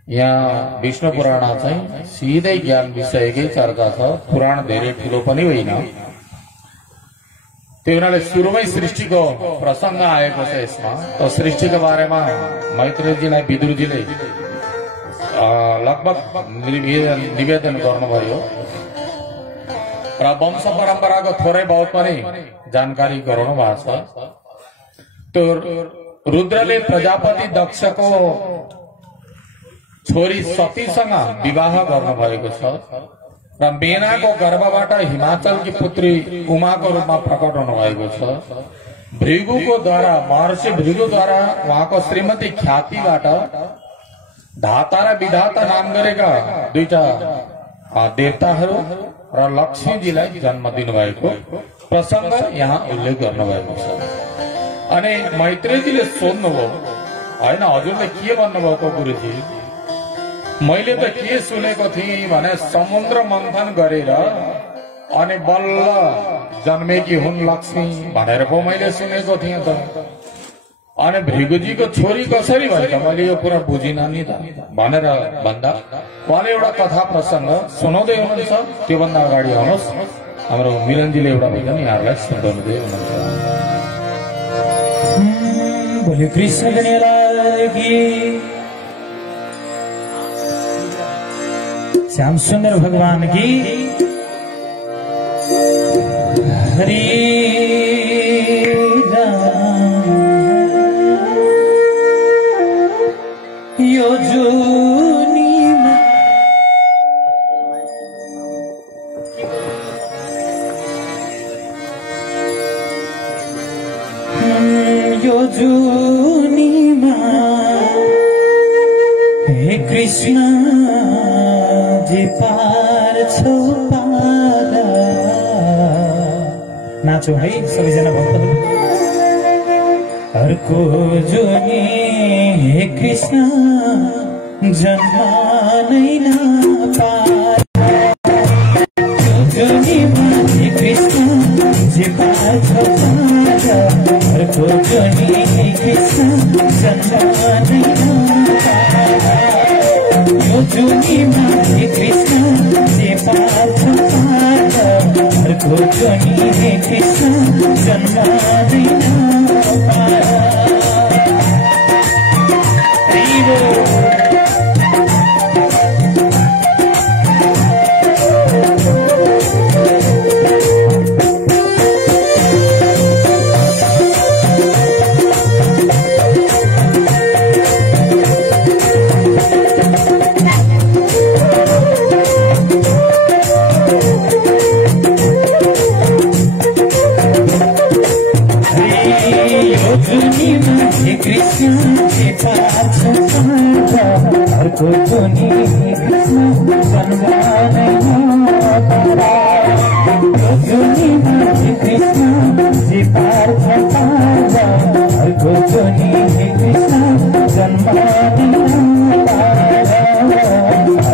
यहाँ विष्णु पुराण चाहिँ सिधै ज्ञान विषयकै चर्चा छ। पुराण धेरै ठुलो पनि होइन। त्यो हुनाले सुरुमै सृष्टिको प्रसङ्ग आएको छ यसमा। त सृष्टिको बारेमा मैत्रेयजीलाई विदुरजीले लगभग निवेदन गर्नुभयो र वंश परम्पराको थोरै बहुत पनि जानकारी गराउनु भएको छ। त्यो रुद्रले प्रजापति दक्षको छोरी सतीसँग विवाह गर्नुभएको छ र मेनाको गर्भबाट हिमाचलकी पुत्री उमाको रूपमा प्रकट हुनुभएको छ। भृगुको द्वारा, महर्षि भृगुद्वारा उहाँको श्रीमती ख्यातिबाट धाता र विधाता नाम गरेका 2टा देवताहरू र लक्ष्मीजीलाई जन्म दिनुभएको प्रसङ्ग यहाँ उल्लेख गर्नुभएको छ। अनि मैत्रेयजीले सोध्नुभयो, होइन हजुरले के भन्नुभएको गुरुजी? मैले त के सुनेको थिएँ भने समुद्र मन्थन गरेर अनि बल्ल जन्मेकी हुन् लक्ष्मी भनेर पो मैले सुनेको थिएँ त। अनि भृगुजीको छोरी कसरी भयो त? मैले यो कुरा बुझिनँ नि त भनेर भन्दा उहाँले एउटा कथा प्रसङ्ग सुनाउँदै हुनुहुन्छ। त्योभन्दा अगाडि आउनुहोस्, हाम्रो मिलनजीले एउटा भजन यहाँहरूलाई सुनाउँदै हुनुहुन्छ। बोले कृष्ण कन्हैया की। श्याम सुंदर भगवान की। हरि राम यो जुनी यो जुनीमा हे कृष्ण जे पार छौ पार। नाचो है सबैजना भक्तहरू। अर्को जुनी हे कृष्ण जन्म नै नपार। जुनीमा हे कृष्ण जे पार छौ पार। अर्को जुनी हे कृष्ण जन्म नै नपार। यो जुनीमा हे कृष्ण जे पार छौ पार। अर्को जुनी हे कृष्ण जन्म नै नपार। अर्को जुनी हे कृष्ण जन्म नै नपार। जुनीमा हे कृष्ण जे पार छौ पार। अर्को जुनी हे कृष्ण जन्म नै नपार।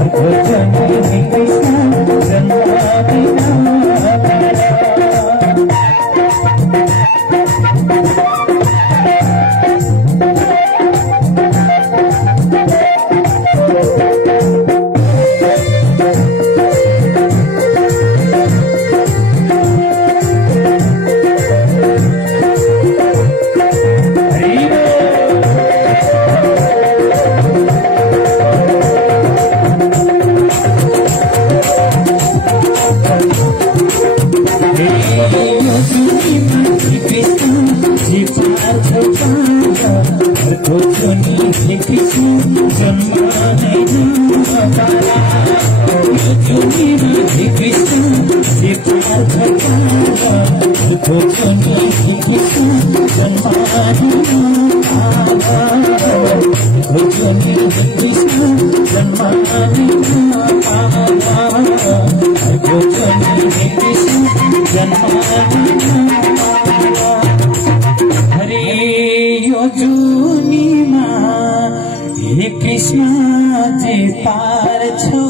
अर्को जुनी हे कृष्ण जन्म नै नपार। अर्को जुनी हे कृष्ण जन्म नै नपार। यो जुनीमा हे कृष्ण जे पार छौ पार। अर्को जुनी हे कृष्ण जन्म नै नपार। अर्को जुनी हे कृष्ण जन्म नै नपार। अर्को जुनी हे कृष्ण जन्म नै नपार। हरि यो जुनीमा हे कृष्ण जे पार छौ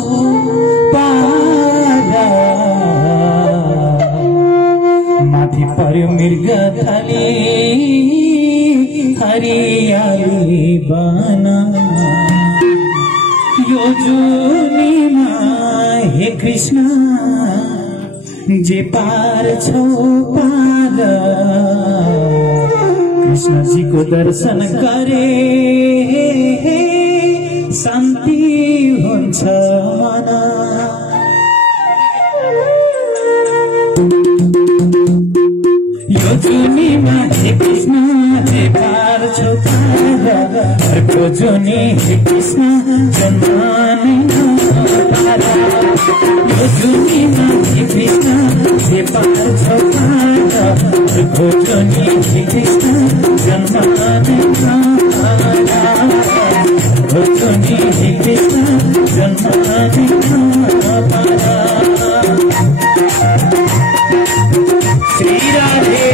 पार। माथि पर्यो मृग थली हरियाली बन। यो जुनीमा हे कृष्ण जे पार छौ पार। कृष्ण जी को दर्शन करे शान्ति हुन्छ मन। यो जुनीमा हे कृष्ण जे पार छौ पार। अर्को जुनी हे कृष्ण जन्म नै नपार। यो जुनीमा हे कृष्ण जे पार छौ पार। अर्को जुनी हे कृष्ण जन्म नै नपार। अर्को जुनी हे कृष्ण जन्म नै नपार। श्री राधे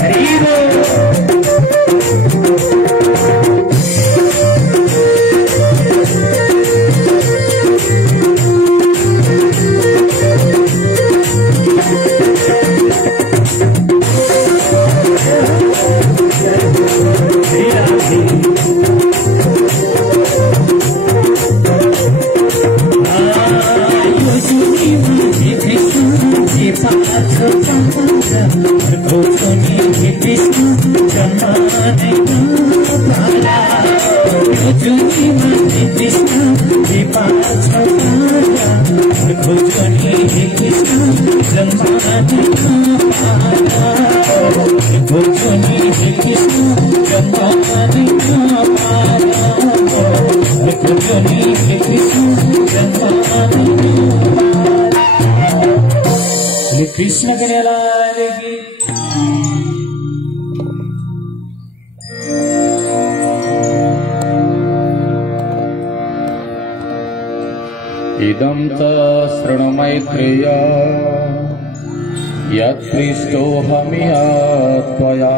हरि बोल। श्री राधे खोजनी हे कृष्ण जन्मादि खोजनी हे कृष्ण जन्मादि खोजनी हे कृष्ण जन्मादि कृष्ण के लाल की इदं च शृणु मैत्रेय यत्पृष्टोऽहमिह त्वया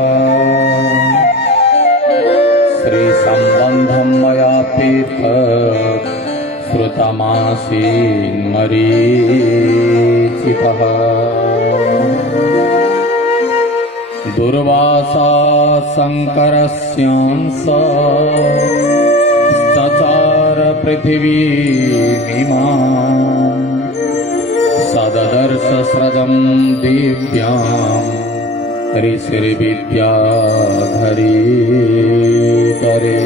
श्रीसम्बन्धं मया पृथक् श्रुतमासीन्मरीचितः दुर्वासा शङ्करस्यांस चचार पृथिवीमिमाम् सददर्श स्रजं दिव्याम् ऋषिर्विद्याधरी करे।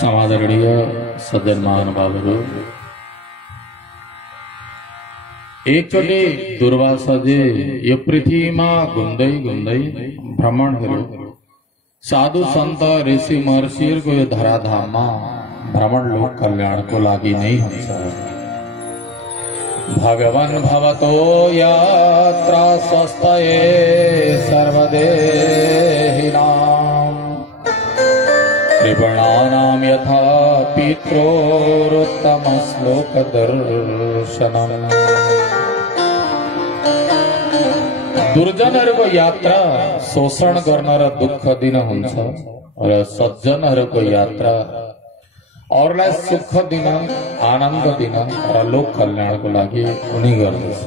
समादरणीय सज्जन महानुभावहरू, एकचोटि दुर्वासाजी यो पृथ्वीमा घुम्दै घुम्दै भ्रमण गर्यो। साधु संत ऋषि महर्षिहरूको यो धराधाममा भ्रमण लोक कल्याणको लागि नै हुन्छ। भगवान भवतो यात्रा स्वस्तये सर्वदेहिनां कृपणानां यथा पित्रोरुत्तम श्लोक दर्शनम्। दुर्जनहरूको यात्रा शोषण गर्न र दुःख दिन हुन्छ र सज्जनहरूको यात्रा अरूलाई सुख दिन, आनन्द दिन र लोक कल्याणको लागि उनी गर्दछ।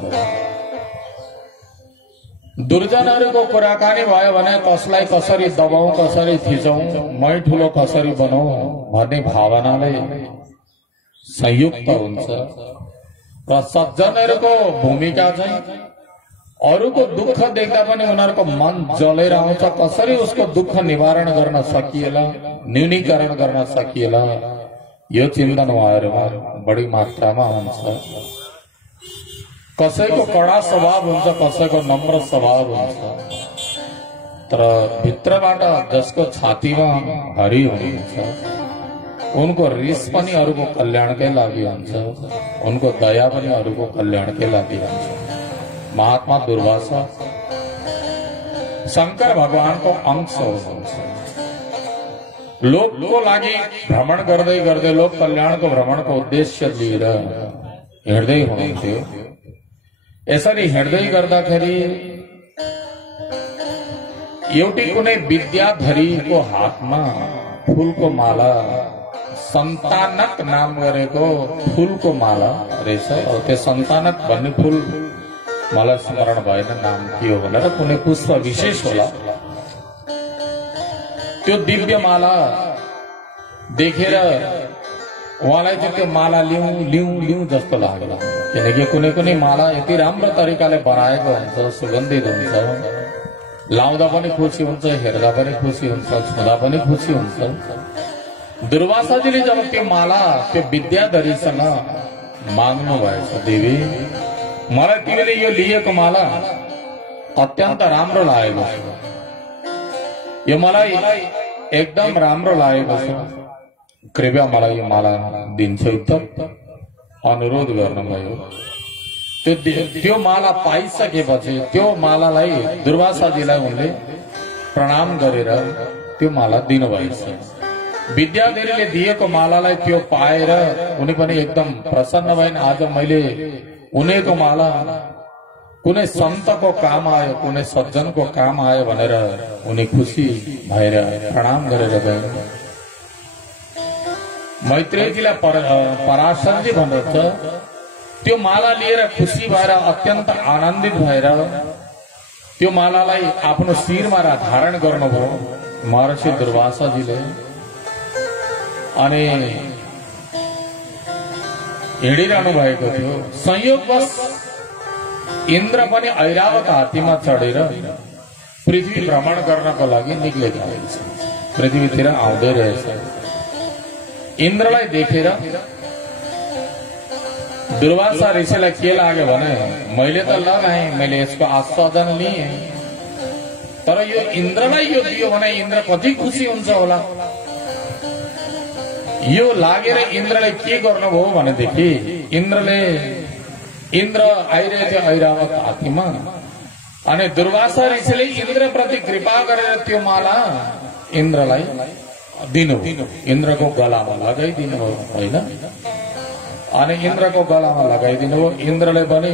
दुर्जनहरूको कुराकानी भयो भने कसलाई कसरी दबाउँ, कसरी थिचौँ, मै ठुलो कसरी बनाऊ भन्ने भावनाले संयुक्त हुन्छ र सज्जनहरूको भूमिका चाहिँ अरूको दुःख देख्दा पनि उनीहरूको मन जलेर आउँछ, कसरी उसको दुःख निवारण गर्न सकिएला, न्यूनीकरण गर्न सकिएला, यो चिन्तन उहाँहरूमा बढी मात्रामा हुन्छ। कसैको कडा स्वभाव हुन्छ, कसैको नम्र स्वभाव हुन्छ, तर भित्रबाट जसको छातीमा हरि हुन्छ उनको रिस पनि अरूको कल्याणकै लागि हुन्छ, उनको दया पनि अरूको कल्याणकै लागि हुन्छ। महात्मा दुर्वासा शंकर भगवानको अंश हुनुहुन्छ। लोकको लागि भ्रमण गर्दै गर्दै लोक कल्याणको भ्रमणको उद्देश्य लिएर हिँड्दै हुनुहुन्थ्यो। यसरी हिँड्दै गर्दाखेरि एउटी कुनै विद्याधरीको हातमा फूलको माला, सन्तानक नाम गरेको फूलको माला रहेछ। त्यो सन्तानक भन्ने फूल मलाई स्मरण भएन नाम के हो भनेर, कुनै पुष्प विशेष होला। त्यो दिव्य माला देखेर उहाँलाई चाहिँ त्यो माला लिउँ लिउँ लिउँ जस्तो लाग्यो, किनकि कुनै कुनै माला यति राम्रो तरिकाले बनाएको हुन्छ, सुगन्धित हुन्छ, लाउँदा पनि खुसी हुन्छ, हेर्दा पनि खुसी हुन्छ, छुँदा पनि खुसी हुन्छ। दुर्वासाजीले जब त्यो माला त्यो विद्याधरीसँग माग्नु भएछ, देवी मलाई तिमीले यो लिएको माला अत्यन्त राम्रो लागेको छ, यो मलाई एकदम राम्रो लागेको छ, कृपया मलाई यो माला दिन्छौ त अनुरोध गर्नुभयो। त्यो माला पाइसकेपछि त्यो मालालाई दुर्वासाजीलाई उनले प्रणाम गरेर त्यो माला दिनुभएछ। विद्याधरीले दिएको मालालाई त्यो पाएर उनी पनि एकदम प्रसन्न भइन्। आज मैले उनीको माला कुनै सन्तको काम आयो, कुनै सज्जनको काम आयो भनेर उनी खुसी भएर प्रणाम गरेर गए। मैत्रेयजीलाई पराशरजी भन्नुहुन्छ, त्यो माला लिएर खुसी भएर अत्यन्त आनन्दित भएर त्यो मालालाई आफ्नो शिरमा धारण गर्नुभयो महर्षि दुर्वासाजीले। अनि हिँडिरहनु भएको थियो। संयोगवश इन्द्र पनि ऐरावत हात्तीमा चढेर पृथ्वी भ्रमण गर्नको लागि निक्लेका रहेछ, पृथ्वीतिर आउँदै रहेछ। इन्द्रलाई देखेर दुर्वासा ऋषिलाई के लाग्यो भने मैले त लगाएँ, मैले यसको आस्वादन लिएँ, तर यो इन्द्रलाई यो दियो भने इन्द्र कति खुसी हुन्छ होला। यो लागेर इन्द्रले के गर्नुभयो भनेदेखि इन्द्र आइरहेको थियो ऐरावत हात्तीमा, अनि दुर्वासा ऋषिले इन्द्र प्रति कृपा गरेर त्यो माला इन्द्रलाई दिनु, इन्द्रको गलामा लगाइदिनु हो होइन। अनि इन्द्रको गलामा लगाइदिनु हो। इन्द्रले पनि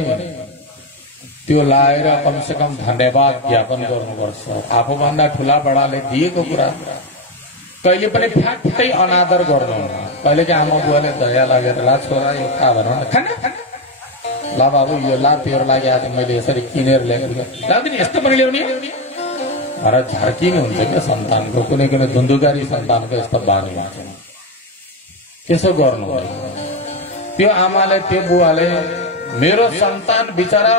त्यो लाएर कमसे कम धन्यवाद ज्ञापन गर्नुपर्छ। आफूभन्दा ठुला बडाले दिएको कुरा कहिले पनि फ्याक्कै अनादर गर्नुहुन्न। कहिले कि आमा बुवाले दया लागेर ला छोरा यो खा भनौँ न, खाना ला बाबु यो ला तेरो लागि आज मैले यसरी किनेर ल्याएको लादिनी यस्तो पनि ल्याउने र झर्किनु हुन्छ क्या सन्तानको। कुनै कुनै धुन्धुकारी सन्तानको यस्तो बानी हुन्छ। त्यसो गर्नु त्यो आमाले त्यो बुवाले मेरो सन्तान बिचरा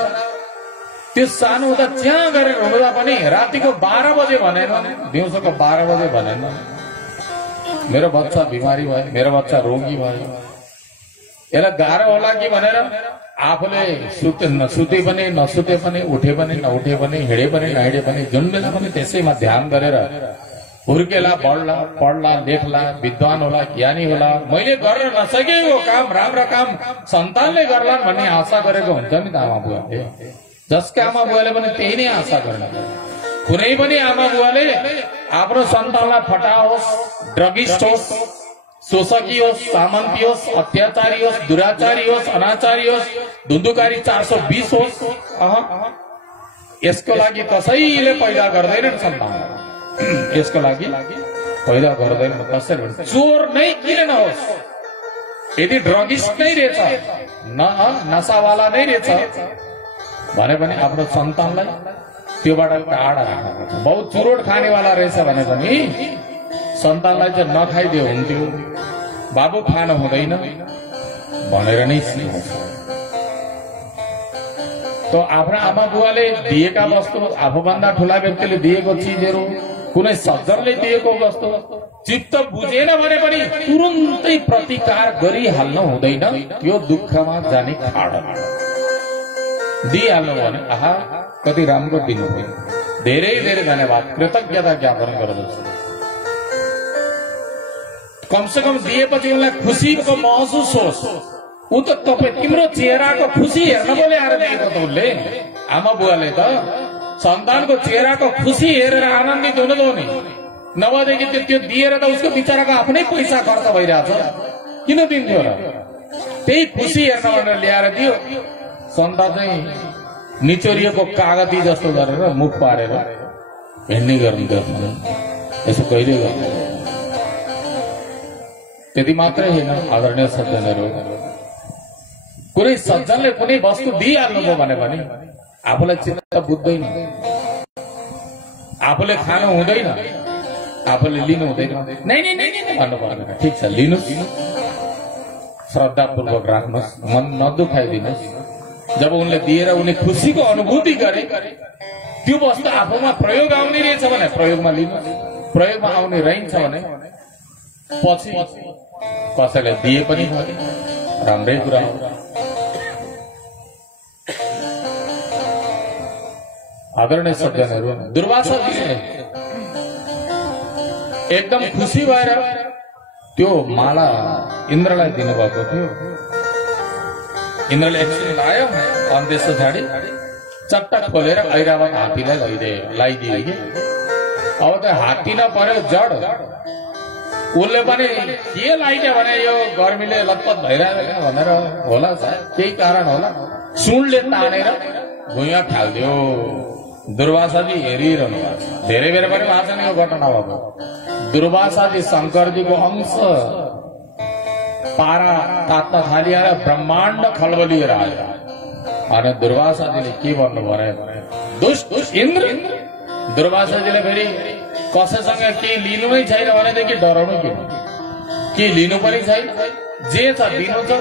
त्यो सानो हुँदा च्याँ गरेर हुँदा पनि रातिको 12 बजे भनेन, दिउँसोको 12 बजे भनेन मेरो बच्चा बिमारी भयो, मेरो बच्चा रोगी भयो, यसलाई गाह्रो होला कि भनेर आफूले सुते पनि नसुते पनि उठे पनि नउठे पनि हिँडे पनि नहिँडे पनि जुन बेला पनि त्यसैमा ध्यान गरेर हुर्केला, पढ्ला, लेख्ला, विद्वान होला, ज्ञानी होला, मैले गर्न नसकेको काम राम्रो काम सन्तानले गर्लान् भन्ने आशा गरेको हुन्छ नि त आमा बुवाले। जसका आमा बुवाले पनि त्यही नै आशा गर्ने। कुनै पनि आमा बुवाले आफ्नो सन्तानलाई फटाओस्, ड्रगिस्ट होस्, शोषकी होस्, सामन्ती होस्, अत्याचारी होस्, दुराचारी होस्, अनाचारी होस्, धुन्धुकारी 420 होस्, यसको लागि कसैले पैदा गर्दैनन् सन्तान। यसको लागि पैदा गर्दैन कसैले। चोर नै किन नहोस्, यदि ड्रगिस्ट नै रहेछ, नसावाला नै रहेछ भने पनि आफ्नो सन्तानलाई त्योबाट टाढा राख्नुपर्छ। बहुत चुरोट खानेवाला रहेछ भने पनि सन्तानलाई चाहिँ नखाइदियो हुन्थ्यो, बाबु खानु हुँदैन भनेर नै सिकाउँछ। तो आफ्ना आमा बुवाले दिएका वस्तु, आफूभन्दा ठुला व्यक्तिले दिएको चिजहरू, कुनै सज्जनले दिएको वस्तु चित्त बुझेन भने पनि तुरुन्तै प्रतिकार गरिहाल्नु हुँदैन। त्यो दुःखमा जाने खाडा दिइहाल्नु भने आहा कति राम्रो दिनुभयो, धेरै धेरै धन्यवाद, कृतज्ञता ज्ञापन गर्दछु। कमसे कम दिएपछि उनलाई खुसीको महसुस होस्। ऊ त तपाईँ तिम्रो चेहराको खुसी हेर्न बोले आएर दिएको त उसले, आमा बुवाले त सन्तानको चेहराको खुसी हेरेर आनन्दित हुनु दो नि, नभएदेखि त्यो दिएर त उसको बिचराको आफ्नै पैसा खर्च भइरहेछ, किन दिन्थ्यो र? त्यही खुसी हेर्न भनेर ल्याएर दियो। सन्तान चाहिँ निचोरिएको कागती जस्तो गरेर मुख पारेर हिँड्ने गर्नु, यसो कहिले गर्नु। त्यति मात्रै होइन आदरणीय सज्जनहरू, कुनै सज्जनले कुनै वस्तु दिइहाल्नुभयो भने पनि आफूलाई चित्त बुझ्दैन, आफूले खानु हुँदैन, आफूले लिनु हुँदैन, नै नै नै भन्नु पर्दैन। ठिक छ लिनु, श्रद्धापूर्वक राख्नुहोस्, मन नदुखाइदिनुहोस्। जब उनले दिएर उनले खुसीको अनुभूति गरे, त्यो वस्तु आफूमा प्रयोग आउने रहेछ भने प्रयोगमा लिनु, प्रयोगमा आउने रहन्छ भने पछि कसैले दिए पनि राम्रै कुरा हो। आदरणीय सज्जनहरू, दुर्वासाजीले एकदम खुसी भएर त्यो माला इन्द्रलाई दिनुभएको थियो। इन्द्रले एकछिन लायो, अनि त्यस पछाडि चट्ट खोलेर ऐरावत हात्तीलाई लगाइदियो कि अब त हात्ती नपर्यो जड, उसले पनि के लगाइदियो भने यो गर्मीले लतपत भइरहेको भनेर होला, केही कारण होला, सुनले तानेर भुइँमा फालिदियो। दुर्वासाजी हेरिरहनु भएको छ, धेरै बेर पनि भएको छैन यो घटना भएको। दुर्वासाजी शङ्करजीको अंश पारा तात्न थालिएर ब्रह्माण्ड खलबलिएर आयो। अनि दुर्वासाजीले के भन्नु भने, दुष्ट इन्द्र। दुर्वासाजीले फेरि कसैसँग केही लिनुमै छैन भनेदेखि डराउनु किन, के लिनु पनि छैन, जे छ दिनु छ,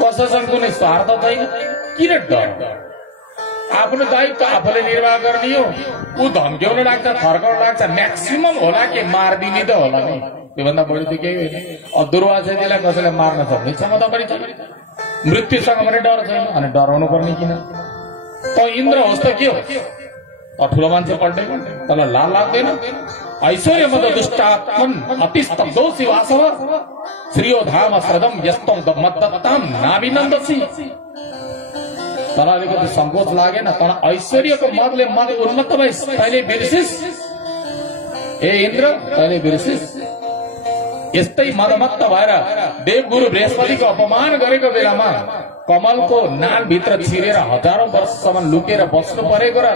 कसैसँग कुनै स्वार्थ छैन, किन डर? आफ्नो दायित्व आफूले निर्वाह गर्ने हो। ऊ धम्क्याउन लाग्छ, थर्काउन लाग्छ, म्याक्सिमम होला के मारिदिने त होला नि, त्योभन्दा बढी त केही होइन। दुर्वासाजीलाई कसैले मार्न सक्ने क्षमता पनि छ, मृत्युसँग पनि डर छैन, अनि डराउनु पर्ने किन? त इन्द्र होस् त के हो, ठुलो मान्छे पल्टे तँलाई लाल लाग्दैन? ऐश्वर्य मद दुष्टात्मन अतिस्तब्धो शिवासव श्रीयो धाम श्रदम यस्तो मद्दत्ताम नाभिनन्दसी। तँलाई अलिकति संकोच लागेन? तँ ऐश्वर्यको मदले मद उन्मत्त भइस्, तैँले बिर्सिस्? ए इन्द्र, तैँले बिर्सिस्? यस्तै मदमत्त भएर देवगुरु बृहस्पतिको अपमान गरेको बेलामा कमलको नालभित्र छिरेर हजारौं वर्षसम्म लुकेर बस्नु परेको र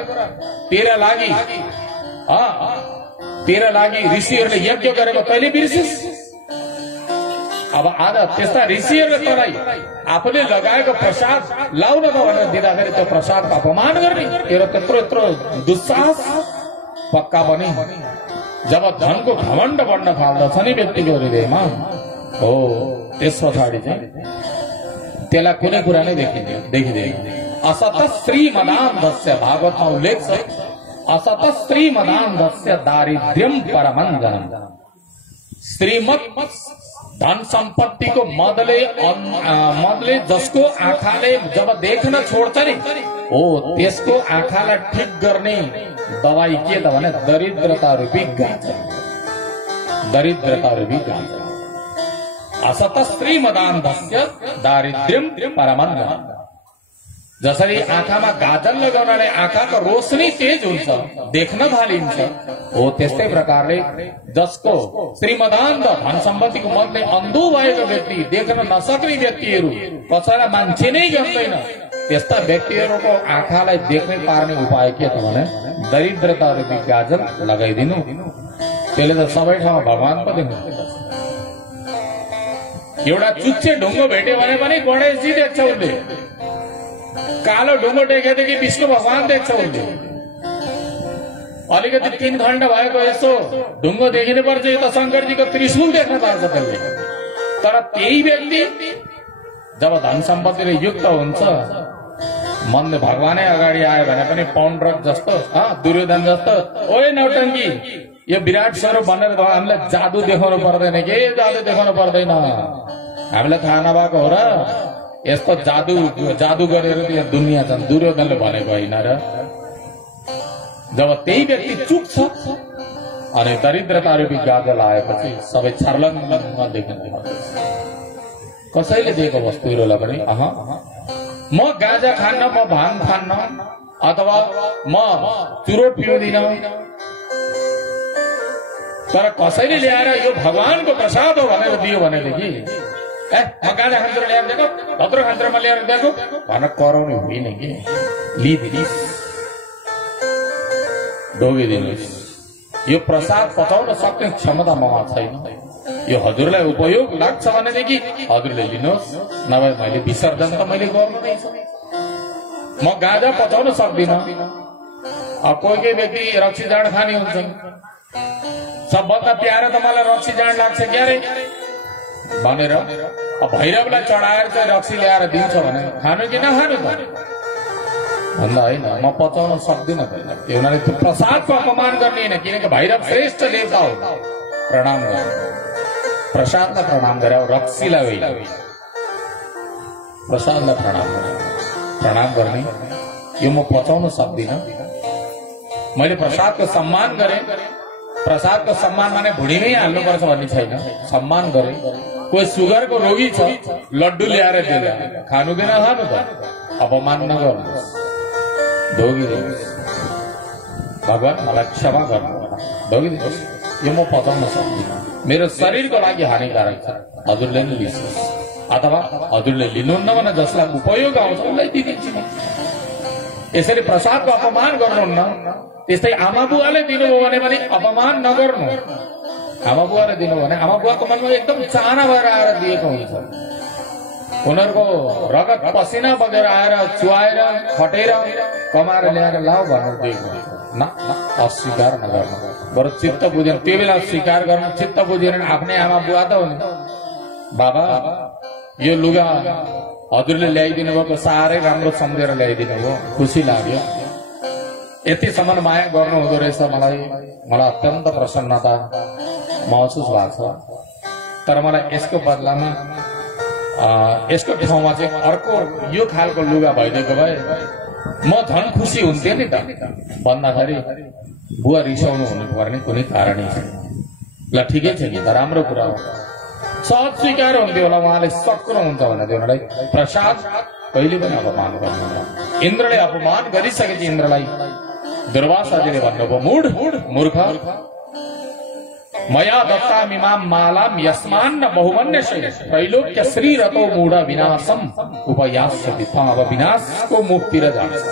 तेरा लागि ऋषिहरूले यज्ञ गरेको तैँले बिर्सिस्? अब आज त्यस्ता ऋषिहरूले तँलाई आफूले लगाएको प्रसाद लाउन त भनेर दिँदाखेरि त्यो प्रसादको अपमान गर्ने तेरो त्यत्रो दुस्साहस पक्का पनि जब धनको घमण्ड बढ्न थाल्दछ नि व्यक्तिको हृदयमा, हो त्यस पछाडि चाहिँ त्यसलाई कुनै कुरा नै देखिँदैन। असत श्रीमदान्धस्य, भागवतमा उल्लेख छ, असत श्रीमदान्धस्य दारिद्र्यम परमञ्जनम। श्रीमत धन सम्पत्तिको मदले जसको आँखाले जब देख्न छोड्छ नि, हो त्यसको आँखालाई ठिक गर्ने दवाई के त भने दरिद्रता रूपी गाजर, दरिद्रता रूपी गाजर। असत श्रीमदान्धस्य दारिद्र्यम परमञ्जनम। जसरी आँखामा गाजर लगाउनाले आँखाको रोशनी तेज हुन्छ, देख्न थालिन्छ, हो त्यस्तै प्रकारले जसको श्रीमदान्ध धन सम्पत्तिको मदले अन्धो भएको व्यक्ति, देख्न नसक्ने व्यक्तिहरू, कसैलाई मान्छे नै गर्दैन, त्यस्ता व्यक्तिहरूको आँखालाई देख्ने पार्ने उपाय के त भने दरिद्रता रूपी गाजर लगाइदिनु। त्यसले त सबै ठाउँमा भगवान पो देख्नु। एउटा चुच्चे ढुङ्गो भेट्यो भने पनि गणेशजी देख्छ उसले, कालो ढुङ्गो देखेदेखि विष्णु भगवान देख्छ उसले। अलिकति 3 खण्ड भएको यसो ढुङ्गो देखिनु पर्छ, यो त शङ्करजीको त्रिशूल देख्न पार्छ त्यसले। तर त्यही व्यक्ति जब धन सम्पत्तिले युक्त हुन्छ, मनले भगवानै अगाडि आयो भने पनि पौण्ड्रक जस्तो, दुर्योधन जस्तो, ओए नौटङ्की यो विराट स्वरूप भनेर हामीलाई जादु देखाउनु पर्दैन, के जादु देखाउनु पर्दैन, हामीलाई थाहा नभएको हो र यस्तो जादु गरेर यहाँ दुनियाँ छन्, दुर्योधनले भनेको होइन र। जब त्यही व्यक्ति चुक्छ अनि दरिद्रता रूपी गाजर आएपछि सबै छर्लङ्ग देखिन्छ। कसैले दिएको वस्तुहरूलाई पनि म गाजा खान्न, म भाङ खान्न, अथवा म चुरोट पिउँदिन, तर कसैले ल्याएर यो भगवानको प्रसाद हो भनेर दियो भनेदेखि म गाजा खान्छ ल्याएर दिएको, भद्रो खान्छ म ल्याएर दिएको भनेर कराउने होइन कि, लिदिनुहोस्, ढोगिदिनुहोस्। यो प्रसाद पचाउन सक्ने क्षमता ममा छैन, यो हजुरलाई उपयोग लाग्छ भनेदेखि हजुरले लिनुहोस्, नभए मैले विसर्जन त मैले गर्नु नै छ। म गाजा पचाउन सक्दिनँ। कोही व्यक्ति रक्सी जाँड खाने हुन्छन्, सबभन्दा प्यारो त मलाई रक्सी जाँड लाग्छ क्यारे भनेर भैरवलाई चढाएर चाहिँ रक्सी ल्याएर दिन्छ भने खानु कि नखानु त भन्दा होइन, म पचाउन सक्दिनँ। त्यो हुनाले त्यो प्रसादको अपमान गर्ने होइन, किनकि भैरव श्रेष्ठ देवता हो। प्रणाम गर्नु, प्रसादलाई प्रणाम गरे, रक्सीलाई होइन, प्रसादलाई प्रणाम गर्ने। यो म पचाउन सक्दिनँ। मैले प्रसादको सम्मान गरेँ, प्रसादको सम्मान माने भुँडीमै हाल्नुपर्छ भन्ने छैन, सम्मान गरेँ। कोही सुगरको रोगी छ, लड्डु ल्याएर दिँदा खानु कि नखानु त, अपमान नगर्नुहोस्, ढोगिदिनुहोस्, भगवान मलाई क्षमा गर्नु, ढोगिदिनुहोस्। यो म पचाउन सक्दिनँ, मेरो शरीरको लागि हानिकारक छ, हजुरले नै लिनुहोस्, अथवा हजुरले लिनुहुन्न भने जसलाई उपयोग आउँछ उसलाई दिदिन्छु म। यसरी प्रसादको अपमान गर्नुहुन्न। त्यस्तै आमा बुवाले दिनुभयो भने पनि अपमान नगर्नु। आमा बुवाले दिनुभयो भने आमा बुवाको मनमा एकदम चाहना भएर आएर दिएको हुन्छ, उनीहरूको रगत पसिना बगेर आएर चुहाएर खटेर कमाएर ल्याएर लाऊ भनेर दिएको न, अस्वीकार नगर्नु। बरु चित्त बुझेन, त्यो बेला स्वीकार गर्नु, चित्त बुझेन आफ्नै आमा बुवा त हो नि, बाबा यो लुगा हजुरले ल्याइदिनु भएको साह्रै राम्रो सम्झेर ल्याइदिनु भयो, खुसी लाग्यो, यतिसम्म माया गर्नु हुँदो रहेछ, मलाई अत्यन्त प्रसन्नता, महसुस भएको छ। तर मलाई यसको बदलामा यसको ठाउँमा चाहिँ अर्को यो खालको लुगा भइदिएको भए म झन् खुसी हुन्थेँ नि त भन्दाखेरि बुवा रिसाउनु हुनुपर्ने कुनै कारणै छैन। ल ठिकै छ नि त, राम्रो कुरा हो, सहज स्वीकार हुन्थ्यो होला, उहाँले सक्नुहुन्छ भनेदेखि उनीहरूलाई प्रसाद कहिले पनि अपमान गर्नु। इन्द्रले अपमान गरिसकेपछि इन्द्रलाई दुर्वासाजीले भन्नुभयो, मूढ मूर्ख, मया दत्तामिमां मालां यस्मान्न बहुमन्यसे त्रैलोक्य श्रीरतो मूढ विनाशम उपयास्यति। अब विनाशको मुखतिर जान्छ।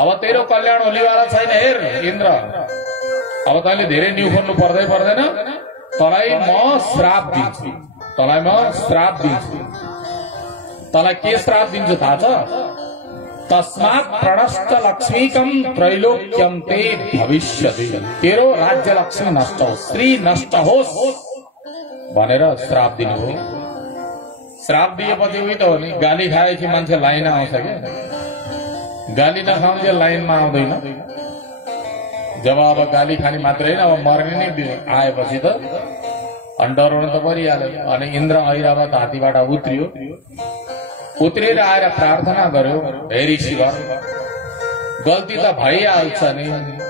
अब तेरो कल्याण हुनेवाला छैन। हेर इन्द्र, अब तैँले धेरै न्यु खोल्नु पर्दैन। तँलाई म श्राप दिन्छु, तँलाई के श्राप दिन्छु थाहा छ? तस्मात् प्रणष्ट लक्ष्मीकम त्रैलोक्यम ते भविष्यति। तेरो राज्य लक्ष्मी नष्ट होस्, श्री नष्ट होस् भनेर श्राप दिनु हो। श्राप दिएपछि उही त हो नि, गाली खाएपछि मान्छे लाइन आउँछ क्या, गाली नखाउँछ लाइनमा आउँदैन। जब अब गाली खाने मात्रै होइन, अब मर्ने नै आएपछि त डराउनु त परिहाल्यो। अनि इन्द्र ऐरावत हात्तीबाट उत्रिएर आएर प्रार्थना गर्यो, हे ऋषिवर, गल्ती त भइहाल्छ नि,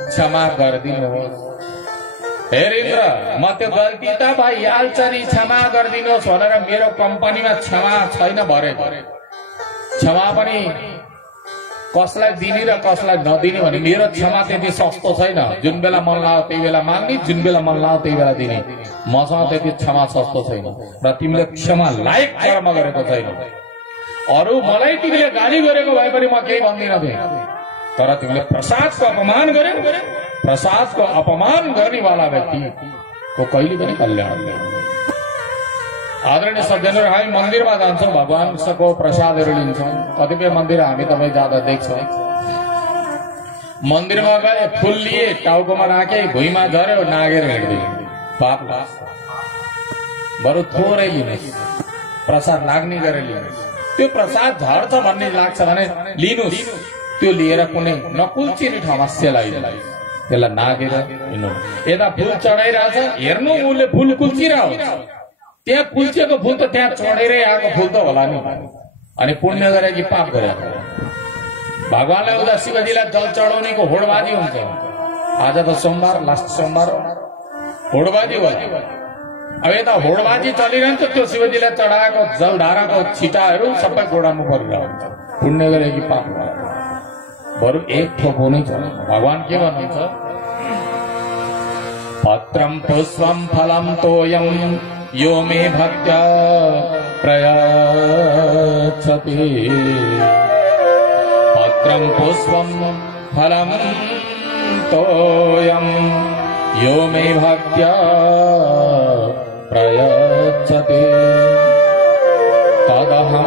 क्षमा गरिदिनुहोस्। हे इन्द्र, म त्यो गल्ती त भइहाल्छ नि, क्षमा गरिदिनुहोस् भनेर मेरो कम्पनीमा क्षमा छैन भरे। क्षमा पनि कसलाई दिने र कसलाई नदिने भने मेरो क्षमा त्यति सस्तो छैन। जुन बेला मन लाग्यो त्यही बेला माग्ने, जुन बेला मन लाग्यो त्यही बेला दिने। मसँग त्यति क्षमा सस्तो छैन र तिमीले क्षमा लायक कर्म गरेको छैन। अरू मलाई तिमीले गाली गरेको भए पनि म केही भन्दिनँ थिएँ, तर तिमीले प्रसादको अपमान गर्यौ। प्रसादको अपमान गर्नेवाला व्यक्तिको कहिले पनि कल्याण हुँदैन। आदरणीय सज्जनहरू, हामी मन्दिरमा जान्छौँ, भगवानको प्रसादहरू लिन्छौँ। कतिपय मन्दिर हामी तपाईँ जाँदा देख्छौँ, मन्दिरमा गए फुल लिए, टाउकोमा राखे, भुइँमा झर्यो, नागेर हिँड्दियो। पाप बरु थोरै लिनुहोस्, प्रसाद लाग्ने गरेर लिनुहोस्। त्यो प्रसाद झर्छ भन्ने लाग्छ भने लिनुहोस्, त्यो लिएर कुनै नकुल्चिने ठाउँमा सेलाइदिनु, त्यसलाई नागेर हिँड्नु। यता फुल चढाइरहेछ, हेर्नु उसले फुल कुल्चिरहेको, त्यहाँ कुल्चिएको फुल त त्यहाँ चढेरै आएको फुल त होला नि। अनि पुण्य गरे कि पाप गरे? भगवानले उता शिवजीलाई जल चढाउनेको होडबाजी हुन्छ। आज त सोमबार, लास्ट सोमबार होडबाजी भयो। अब यता होडबाजी चलिरहन्छ, त्यो शिवजीलाई चढाएको जलधाराको छिटाहरू सबै गोडामा परिरहन्छ। पुण्य गरे कि पाप गरे? बरु एक थोपो नै छ। भगवान के भन्नुहुन्छ? पत्रम पुष्पम फलम तोयम यो मे भक्त्या प्रयच्छति। पत्रम पुष्पम फलम तोयम यो मे भक्त्या प्रयच्छति। तदहं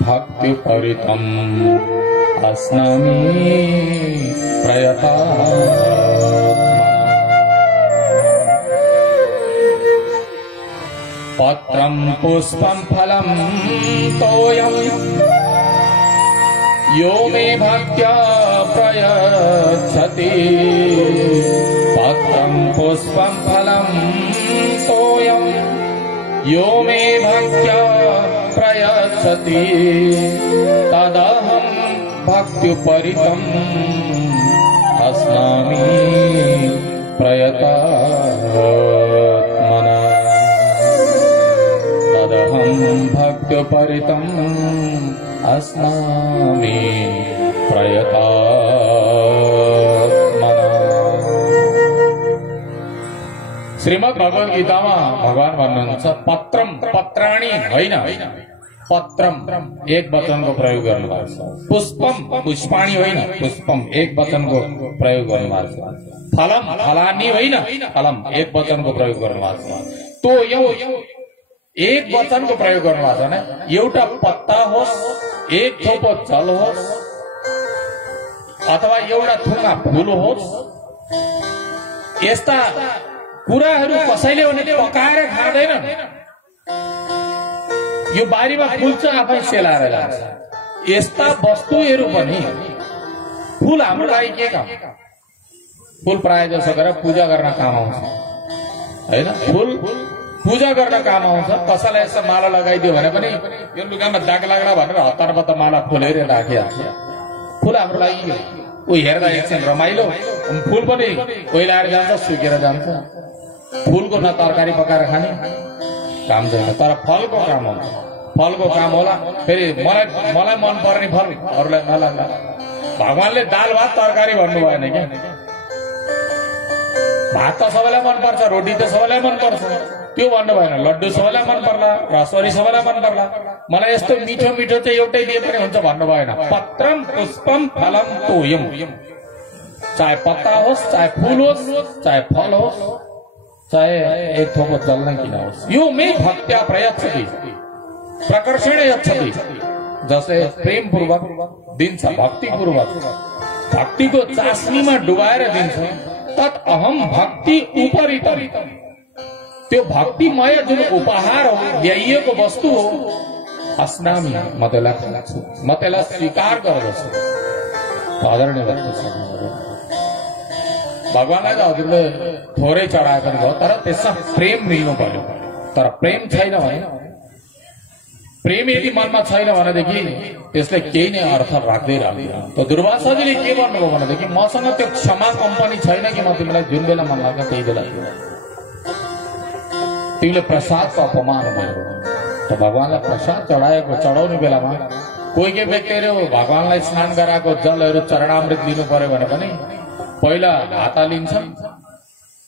भक्ति परितम अस्नामि प्रयता। पत्रं पुष्पं फलं तोयं यो मे भक्त्या प्रयच्छति। पत्रं पुष्पं फलं तोयं यो मे भक्त्या प्रयच्छति। तदहं भक्त्युपरितम् अस्नामि प्रयतात्मना। तदहं भक्त्युपरितम् अस्नामि प्रयतात्मना। श्रीमद् भगवद गीतामा भगवान भन्नुहुन्छ, पत्रम, पत्राणी होइन, पत्रम एक वचनको प्रयोग गर्नुभएको छ। पुष्पम, पुष्पाणी होइन, पुष्पम एक वचनको प्रयोग गर्नुभएको छ। फलम, फलानी होइन, फलम एक वचनको प्रयोग गर्नुभएको छ। तो एक वचनको प्रयोग गर्नुभएको छ भने एउटा पत्ता होस्, एक थोपो जल होस्, अथवा एउटा थुङ्गा फुल होस्, यस्ता कुराहरू कसैले भने पकाएर खाँदैन। यो बारीमा फुल्छ, आफै सेलाएर जान्छ। यस्ता वस्तुहरू पनि, फुल हाम्रो लागि के काम? फुल प्राय जसो गरेर पूजा गर्न काम आउँछ। हैन फूल पूजा गर्न काम आउँछ कसैलाई यसो माला लगाइदियो भने पनि यो लुगामा दाग लाग्ला भनेर हतारपत्ता माला फुलेर राखिहाल्छ फूल हाम्रो लागि ऊ हेर्दा एकछिन रमाइलो फूल पनि ओइलाएर जान्छ सुकेर जान्छ फूलको न तरकारी पकाएर खाने काम छैन तर फलको काम हुन्छ फलको काम होला फेरि मलाई मन पर्ने फल अरूलाई नलाग्ला भगवानले दाल भात तरकारी भन्नु भएन क्या भात त सबैलाई मन पर्छ रोटी त सबैलाई मन पर्छ त्यो भन्नु भएन लड्डु सबैलाई मन पर्ला रसवरी सबैलाई मन पर्ला मलाई यस्तो मिठो मिठो चाहिँ एउटै दिए पनि हुन्छ भन्नु भएन पत्रम पुष्पम फलम तोयम चाहे पत्ता होस् चाहे फूल होस् चाहे फल होस् चाहे एक थोपो जल नै किन होस् यो मे भक्त्या प्रयच्छति प्रकर्षण यच्छति जसले प्रेम पूर्वक दिन्छ भक्ति पूर्वक भक्तिको चासनीमा डुबाएर दिन्छ तत् अहम भक्ति उपरितम त्यो भक्तिमय जुन उपहार हो ल्याइएको वस्तु हो अस्नामी म त्यसलाई खान्छु म त्यसलाई स्वीकार गर्दछु आदरणीय भगवानलाई त हजुरले थोरै चढाए पनि भयो तर त्यसमा प्रेम मिल्नु पर्यो तर प्रेम छैन भने प्रेम यदि मनमा छैन भनेदेखि त्यसले केही नै अर्थ राख्दै राख्दैन त दुर्वासाजीले के भन्नुभयो भनेदेखि मसँग त्यो क्षमा कम्पनी छैन कि म तिमीलाई जुन बेला मन लाग्छ त्यही बेला तिमीले प्रसादको अपमान गर्यो त भगवानलाई प्रसाद चढाउने बेलामा कोही व्यक्तिहरू भगवानलाई स्नान गराएको जलहरू चरणामृत दिनु पर्यो भने पनि पहिला हात लिन्छन्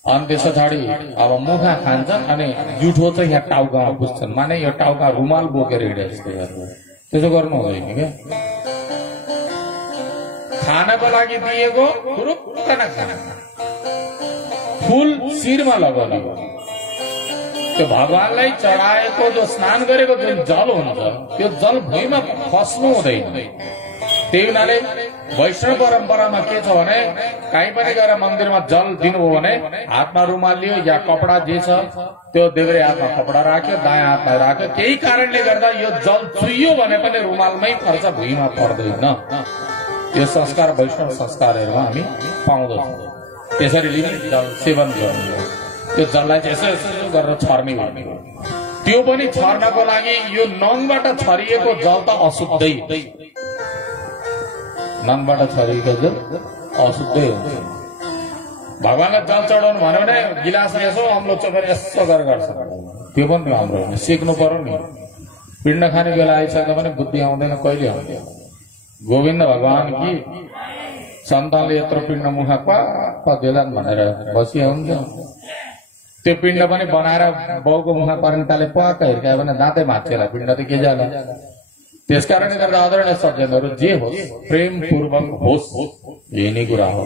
अनि त्यस पछाडि अब मुखा खान्छन् अनि जुठो चाहिँ यहाँ टाउकामा पुज्छन् माने यो टाउका रुमाल बोकेर हिँडे जस्तो त्यसो गर्नु हुँदैन क्या खानको लागि दिएको फूल शिरमा लगाउने त्यो भगवानलाई चढाएको जो स्नान गरेको जुन जल हुन्छ त्यो जल भुइँमा खस्नु हुँदैन त्यही हुनाले वैष्णव परम्परामा के छ भने कहीँ पनि गएर मन्दिरमा जल दिनुभयो भने हातमा रुमाल लियो या कपडा जे छ त्यो देब्रे हातमा कपडा राख्यो दायाँ हातमा राख्यो केही कारणले गर्दा यो जल चुइयो भने पनि रुमालमै पर्छ भुइँमा पर्दैन यो संस्कार वैष्णव संस्कारहरूमा हामी पाउँदछौँ त्यसरी लिने जल सेवन गर्नु त्यो जललाई चाहिँ यसो गरेर छर्ने भन्ने हो त्यो पनि छर्नको लागि यो नङबाट छरिएको जल त अशुद्धै नङबाट छरिएको जल अशुद्धै हुन्छ भगवानलाई जल चढाउनु भन्यो भने गिलास यसो अम्लो चोपेर यसो गरेर गर्छ त्यो पनि राम्रो होइन सिक्नु पर्यो नि पिण्ड खाने बेला आइसक्दा पनि बुद्धि आउँदैन कहिले आउँदैन गोविन्द भगवान कि सन्तानले यत्रो पिण्ड मुखा देलान् भनेर बसिहाल्छ त्यो पिण्ड पनि बनाएर बाउको मुखमा पर्नेताले पक्क हिर्कायो भने दाँतै भाँच्छ पिण्ड त के जाला त्यसकारणले गर्दा आदरणीय सज्जनहरू जे होस् प्रेम पूर्वक होस् यही नै कुरा हो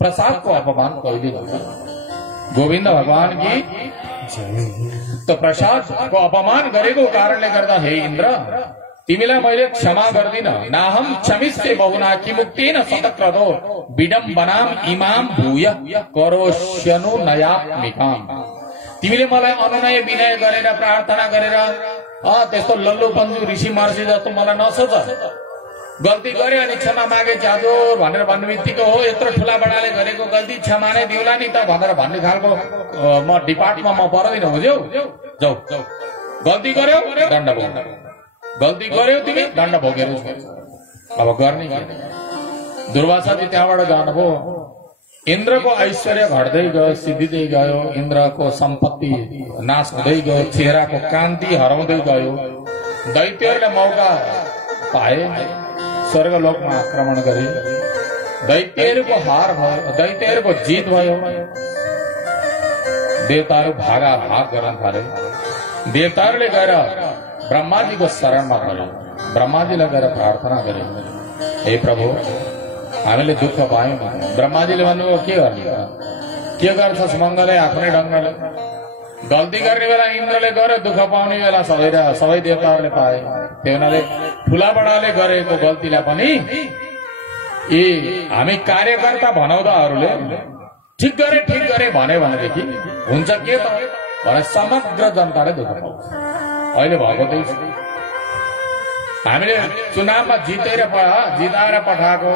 प्रसादको अपमान कहिले नगर्नु गोविन्द भगवान कि त प्रसादको अपमान गरेको कारणले गर्दा हे इन्द्र तिमीलाई मैले क्षमा गर्दिन नाहम क्षमिष्ये बहुना किमुक्तेन शतक्रदो विडम्बनाम इमाम भूय करोष्यनु नयात्मिकाम तिमीले मलाई अनुनय विनय गरेर प्रार्थना गरेर त्यस्तो लल्लो पन्जु ऋषि महर्षि जस्तो मलाई नसोच गल्ती गर्यो अनि क्षमा मागे जाजोर भनेर भन्ने बित्तिकै हो यत्रो ठुला बडाले गरेको गल्ती क्षमा नै दिउला नि त भनेर भन्ने खालको म डिपार्टमा म पर्दिन बुझ्यौ जाऊ गल्ती गर्यो दण्ड भोग गल्ती गर्यो तिमी दण्ड भोगेर अब गर्ने दुर्वासाजी त्यहाँबाट जानुभयो इन्द्रको ऐश्वर्य घट्दै गयो सिद्धिँदै गयो इन्द्रको सम्पत्ति नाश हुँदै गयो चेहराको कान्ति हराउँदै गयो दैत्यहरूले मौका पाए स्वर्गलोकमा आक्रमण गरे दैत्यहरूको हार भयो दैत्यहरूको जित भयो देवताहरू भागाभाग गर्न थाले देवताहरूले गएर ब्रह्माजीको शरणमा गरे ब्रह्माजीलाई गएर प्रार्थना गरे हे प्रभु हामीले दुःख पायौँ ब्रह्माजीले भन्नुभयो के गर्छस् मङ्गले आफ्नै ढङ्गले गल्ती गर्ने बेला इन्द्रले गरे दुःख पाउने बेला सबै देवताहरूले पाए त्यो हुनाले ठुला बडाले गरेको गल्तीलाई पनि यी हामी कार्यकर्ता भनाउँदाहरूले ठिक गरे भन्यो भनेदेखि हुन्छ के त भने समग्र जनताले दुःख पाउँछ अहिले भएको त्यही छ हामीले चुनावमा जिताएर पठाएको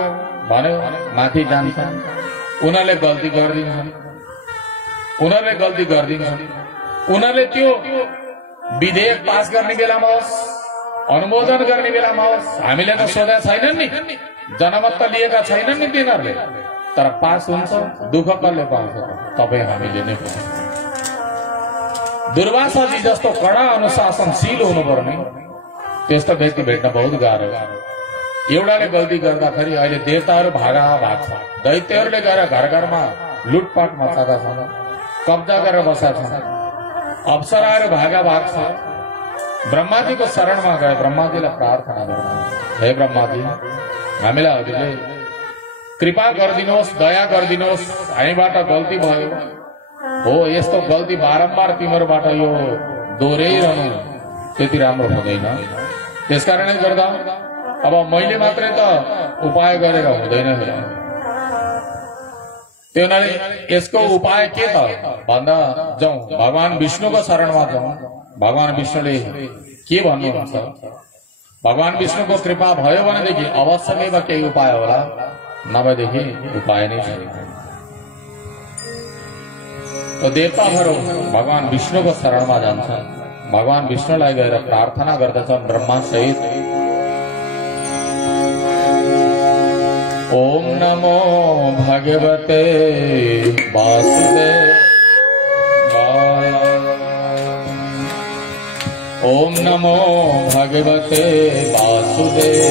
भन्यो माथि जान्छन् उनीहरूले गल्ती गरिदिन्छन् उनीहरूले गल्ती गरिदिन्छ। उनीहरूले त्यो विधेयक पास गर्ने बेलामा होस्, अनुमोदन गर्ने बेलामा होस्, हामीले त सोधेका छैनन् नि, जनमत त लिएका छैनन् नि तिनीहरूले, तर पास हुन्छ। दुःख कसले पाउँछ? तपाईँ हामीले नै पाउँछ। दुर्वासाजी जस्तो कडा अनुशासनशील हुनुपर्ने त्यस्तो व्यक्ति भेट्न बहुत गाह्रो। एउटाले गल्ती गर्दाखेरि अहिले देवताहरू भागा भाग छ, दैत्यहरूले गएर घर घरमा लुटपाट मचाएका छन्, कब्जा गरेर बसेका छन्, अप्सराहरू भागा भाग छ। ब्रह्माजीको शरणमा गए, ब्रह्माजीलाई प्रार्थना गर्नु, हे ब्रह्माजी हामीलाई हजुरले कृपा गरिदिनुहोस्, दया गरिदिनुहोस्, हामीबाट गल्ती भयो हो, यस्तो गल्ती बारम्बार तिमीहरूबाट यो दोहोऱ्याइरहनु त्यति राम्रो हुँदैन। त्यसकारणले गर्दा अब मैले मात्रै त उपाय गरेर हुँदैन। त्यो हुनाले यसको उपाय के त भन्दा जाउँ भगवान विष्णुको शरणमा जाउँ। भगवान विष्णुले के भन्नुहुन्छ? भगवान विष्णुको कृपा भयो भनेदेखि अवश्य नै केही उपाय होला, नभएदेखि उपाय नै छैन। देवताहरू भगवान विष्णुको शरणमा जान्छन्, भगवान विष्णुलाई गएर प्रार्थना गर्दछन् ब्रह्मा सहित। ओम नमो भगवते वासुदेवाय, ओम नमो भगवते वासुदेवाय,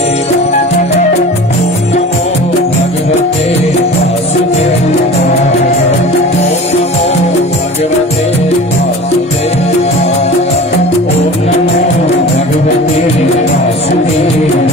ओम नमो भगवते वासुदेवाय, ओम नमो भगवते वासुदेवाय, ओम नमो भगवते वासुदेवाय।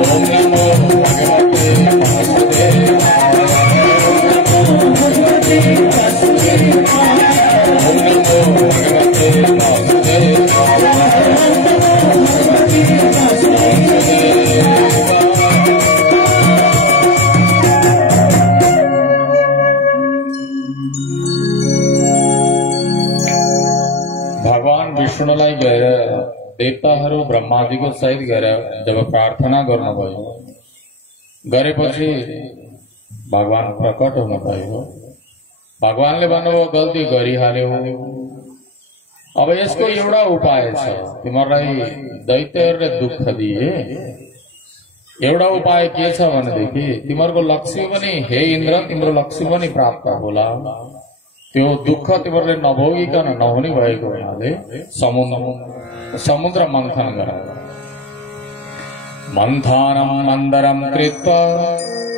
Om Namo Bhagavate Vasudevaya। पुष्णलाई गएर देवताहरू ब्रह्माजीको सहित गएर जब प्रार्थना गर्नुभयो, गरेपछि भगवान प्रकट हुनुभयो। भगवानले भन्नुभयो गल्ती गरिहाल्यो, अब यसको एउटा उपाय छ, तिमीहरूलाई दैत्यहरूले दुःख दिए, एउटा उपाय के छ भनेदेखि तिमीहरूको लक्ष्मी पनि, हे इन्द्र, तिम्रो लक्ष्मी पनि प्राप्त होला। त्यो दुःख तिमीहरूले नभोगिकन नहुने भएको हुनाले समुद्र मन्थन गर। मन्थानं मन्दरं कृत्वा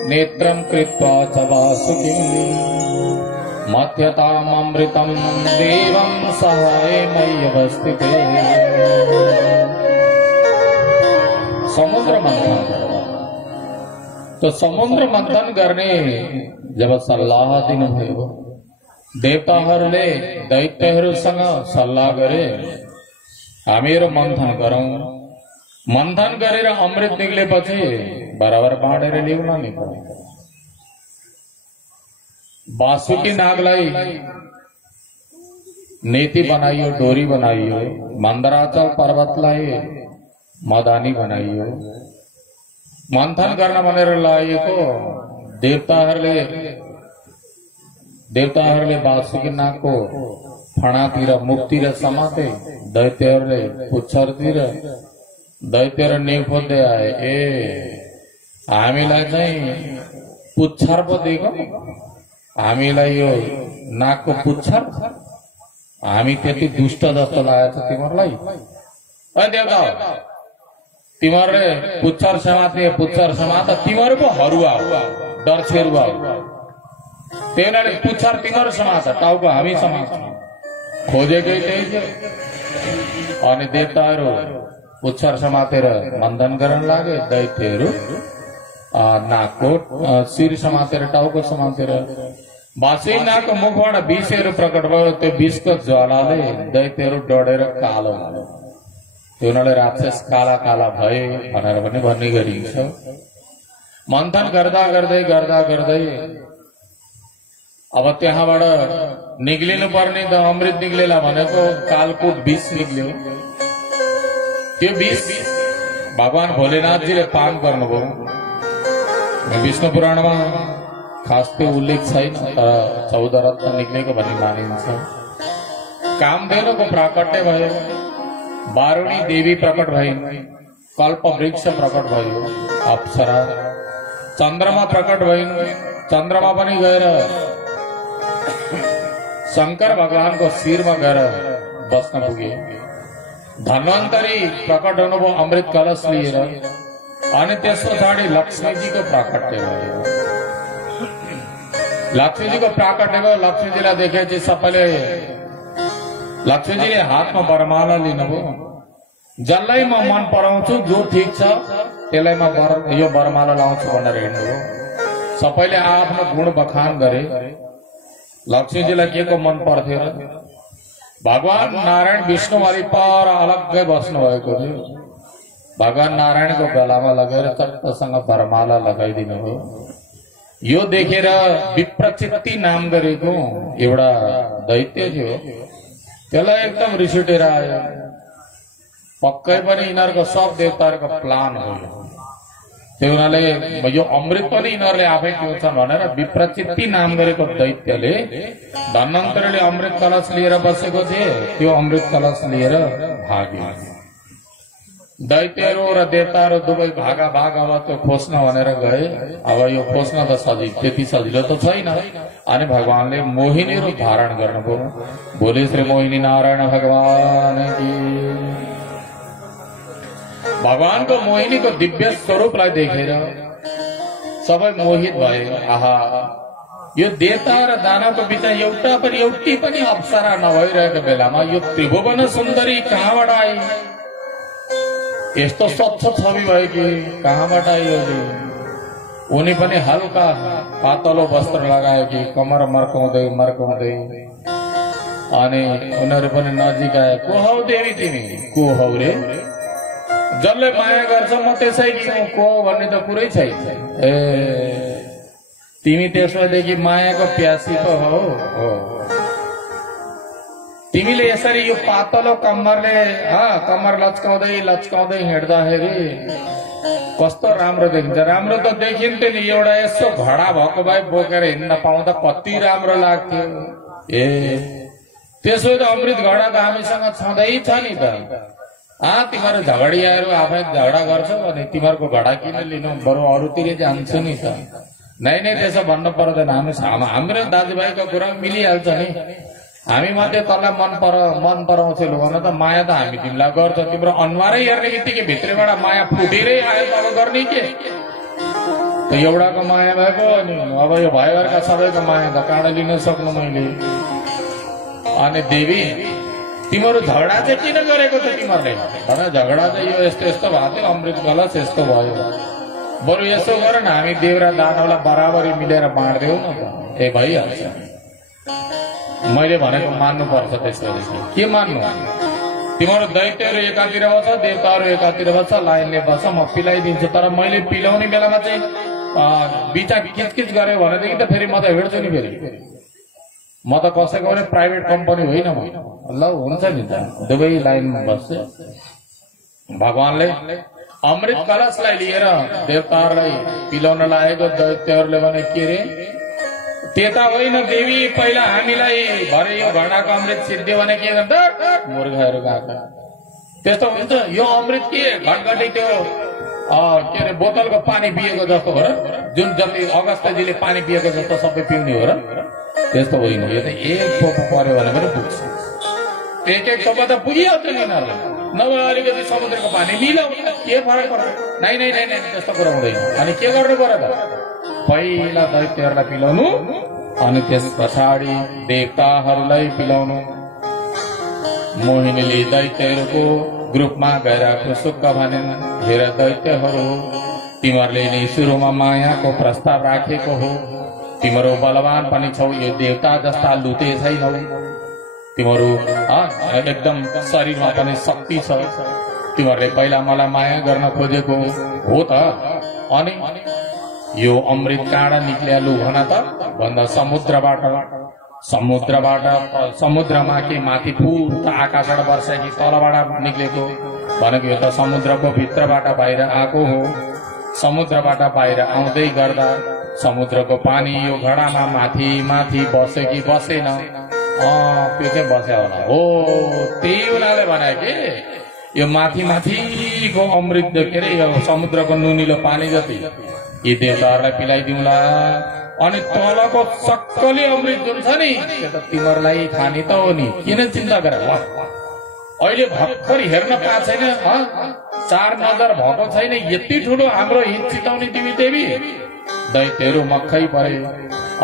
नेत्रं कृत्वा च वासुकिं मथ्यताममृतं देवं सहाय मय्यवस्थिते। समुद्र मंथन कर। तो समुद्र मंथन गर्ने जब सल्लाह दिनुभयो, देवताहरूले दैत्यहरूसँग सल्लाह गरे, हामीहरू मन्थन गरौं। मन्थन गरेर अमृत निक्लेपछि बराबर बाँडेर ल्याउन नि पर्यो। वासुकी नागलाई नीति बनाइयो, डोरी बनाइयो। मन्दराचल पर्वतलाई मदानी बनाइयो। मन्थन गर्न भनेर लागेको देवताहरूले वासुकी नागको फणातिर मुखतिर समाते, दैत्यहरूले पुच्छरतिर, दैत्यहरू निफोज्दै आए। हामीलाई चाहिँ पुच्छर पो दिएको, हामीलाई यो नागको पुच्छर, हामी त्यति दुष्ट जस्तो लागेको छ तिमीहरूलाई। देवता तिमीहरूले पुच्छर समात्ने, पुच्छर समात तिमीहरू पो हरुवा हो, डरछेरुवा हो। त्यही हुनाले पुच्छर तिमीहरू समात, टाउको हामी समात्छौँ। खोजेकै त्यही थियो। अनि देवताहरू पुच्छर समातेर मन्थन गर्न लागे, दैत्यहरू नागको शिर समातेर, टाउको समातेर। वासुकी नागको मुखबाट विषहरू प्रकट भयो। त्यो विषको ज्वालाले दैत्यहरू डढेर कालो भयो। त्यो हुनाले राक्षस काला काला भए भनेर पनि भन्ने गरिन्छ। मन्थन गर्दा गर्दै गर्दा गर्दै अब त्यहाँबाट निक्लिनु पर्ने त अमृत निक्लेला भनेको कालकूट विष निक्ल्यो। त्यो विष भगवान भोलेनाथजीले पान गर्नुभयो। विष्णु पुराणमा खास त्यो उल्लेख छैन, तर 14 रत्न निक्लेको भन्ने मानिन्छ। कामधेनुको प्राकट्य भयो, वारुणी देवी प्रकट भइन्, कल्प वृक्ष प्रकट भयो, अप्सरा, चन्द्रमा प्रकट भइन्। चन्द्रमा पनि गएर शंकर भगवानको शिरमा गएर बस्न पुगे। धन्वन्तरी प्रकट हुनुभयो अमृत कलश लिएर। अनि त्यस पछाडि लक्ष्मीजीको प्राकट्य भयो। लक्ष्मीजीको प्राकट्य भयो। लक्ष्मीजीलाई देखेपछि सबैले, लक्ष्मीजीले हातमा वरमाला लिनुभयो। जसलाई म मन पराउँछु, जो ठिक छ त्यसलाई म यो वरमाला लाउँछु भनेर हिँड्नुभयो। सबैले आफ्नो गुण बखान गरे। लक्ष्मीजीलाई के को मन पर्थ्यो र? भगवान नारायण विष्णु वाली पर अलग्गै बस्नु भएको थियो। भगवान नारायणको गलामा लगेर तत्सँग वरमाला लगाइदिनु हो। यो देखेर विप्रचित्ति नाम गरेको एउटा दैत्य थियो, त्यसलाई एकदम रिस उठेर आयो। पक्कै पनि यिनीहरूको सब देवताहरूको प्लान हो। त्यो हुनाले यो अमृत पनि यिनीहरूले आफै पिउँछन् भनेर विप्रचित्ति नाम गरेको दैत्यले, धन्वन्तरीले अमृत कलश लिएर बसेको थिए, त्यो अमृत कलश लिएर भागे। दैत्यहरू र देवताहरू दुवै भागा भाग अब त्यो खोज्न भनेर गए। अब यो खोज्न त त्यति सजिलो त छैन। अनि भगवानले मोहिनी रूप धारण गर्नुभयो। बोले श्री मोहिनी नारायण भगवान की। भगवानको मोहिनीको दिव्य स्वरूपलाई देखेर सबै मोहित भए। आहा, यो देवता र दानवको बिच एउटी पनि अप्सरा नभइरहेको बेलामा यो त्रिभुवन सुन्दरी कहाँबाट आई? यस्तो स्वच्छ छवि भयो कि कहाँबाट आयो? उनी पनि हल्का पातलो वस्त्र लगायो कि कमर मर्काउँदै मर्काउँदै। अनि उनीहरू पनि नजिक आए। को हौ देवी तिमी? को हौ रे? जसले माया गर्छ म त्यसै कि को भन्ने त कुरै छैन। तिमी त्यसैदेखि मायाको प्यासी पो हो। तिमीले यसरी यो पातलो कम्मरले कम्मर लचकाउँदै लचकाउँदै हिँड्दाखेरि कस्तो राम्रो देखिन्छ। राम्रो त देखिन्थ्यो नि, एउटा यसो घडा भएको भए बोकेर हिँड्न पाउँदा कति राम्रो लाग्थ्यो। ए त्यसो त अमृत घडा त हामीसँग छँदै छ नि त। तिमीहरू झगडियाहरू आफै झगडा गर्छौ भने तिमीहरूको घडा किन लिनु, बरु अरूतिर जान्छु नि त। नै त्यसो भन्नु पर्दैन। हाम्रो दाजुभाइको कुरा मिलिहाल्छ नि। हामी मात्रै तँलाई मन पराउँछौ भन त, माया त हामी तिमीलाई गर्छ। तिम्रो अनुहारै हेर्ने बित्तिकै भित्रबाट माया फुटेरै आयो त अब गर्ने के। त एउटाको माया भएको अनि अब यो भाइहरूका सबैको माया त काँडा लिन सक्नु मैले। अनि देवी तिमीहरू झगडा चाहिँ किन गरेको छ तिमीहरूले भन। झगडा चाहिँ यो यस्तो यस्तो भएको थियो, अमृत गलत यस्तो भयो। बरु यसो गर न, हामी देउरा दानवलाई बराबरी मिलेर बाँड्देऊ न त, ए भइहाल्छ। मैले भनेको मान्नु पर्छ। त्यसपछि के मान्नु? तिमीहरू दैत्यहरू एकातिर बस्छ, देवताहरू एकातिर बस्छ, लाइनले बस्छ, म पिलाइदिन्छु। तर मैले पिलाउने बेलामा चाहिँ बिचा किचकिच गर्यो भनेदेखि त फेरि म त हिँड्छु नि। फेरि म त कसैको पनि प्राइभेट कम्पनी होइन म। ल हुन्छ नि त, दुवै लाइनमा बस्छ। भगवानले अमृत कलशलाई लिएर देवताहरूलाई पिलाउन लागेको दैत्यहरूले भने के रे, त्यता होइन देवी, पहिला हामीलाई भरे यो घडाको अमृत सिद्धियो भने के गर्दा मुर्गाहरू गएको। त्यस्तो हुन्छ यो अमृत के घटघटी त्यो के अरे बोतलको पानी पिएको जस्तो हो र, जुन जति अगस्त्यजीले पानी पिएको जस्तो सबै पिउने हो र, त्यस्तो होइन। यो त एक थोपो पर्यो भने पनि पुग्छ। एक थोपो त पुगिहाल्छ नि यिनीहरूलाई। नभए अलिकति समुद्रको पानी मिलाउ, के फरक पर्छ? नै त्यस्तो कुरा हुँदैन। अनि के गर्नु पर्यो त? पहिला दैत्यहरूलाई पिलाउनु, अनि त्यस पछाडि देवताहरूलाई पिलाउनु। मोहिनीले दैत्यहरूको ग्रुपमा गएर खुसुक्क भनेन, हेर दैत्यहरू, तिमीहरूले नै सुरुमा मायाको प्रस्ताव राखेको हो। तिमीहरू बलवान पनि छौ, यो देवता जस्ता लुते छैनौ। तिमीहरू एकदम शरीरमा पनि शक्ति छ। तिमीहरूले पहिला मलाई माया गर्न खोजेको हो त। अनि यो अमृत काँडा निक्लिहालु भन त भन्दा समुद्रमा के माथि फुट आकाशबाट वर्षा कि तलबाट निक्लेको भनेको यो त समुद्रको भित्रबाट बाहिर आएको हो। समुद्रबाट बाहिर आउँदै गर्दा समुद्रको पानी यो घडामा माथि माथि बस्यो कि बसेन? त्यो चाहिँ बस्यो होला हो। त्यही उनीहरूले भने कि यो माथि माथिको अमृत देखेर यो समुद्रको नुनिलो पानी जति यी देवताहरूलाई पिलाइदिउँला। अनि तलको सक्कली अमृत जुन छ नि त्यो त तिमीहरूलाई खाने त हो नि, किन चिन्ता गर। अहिले भर्खर हेर्न पाएको छैन, चार नजर भएको छैन, यति ठुलो हाम्रो हित चिताउने तिमी देवी। दैत्यहरू मक्खै परे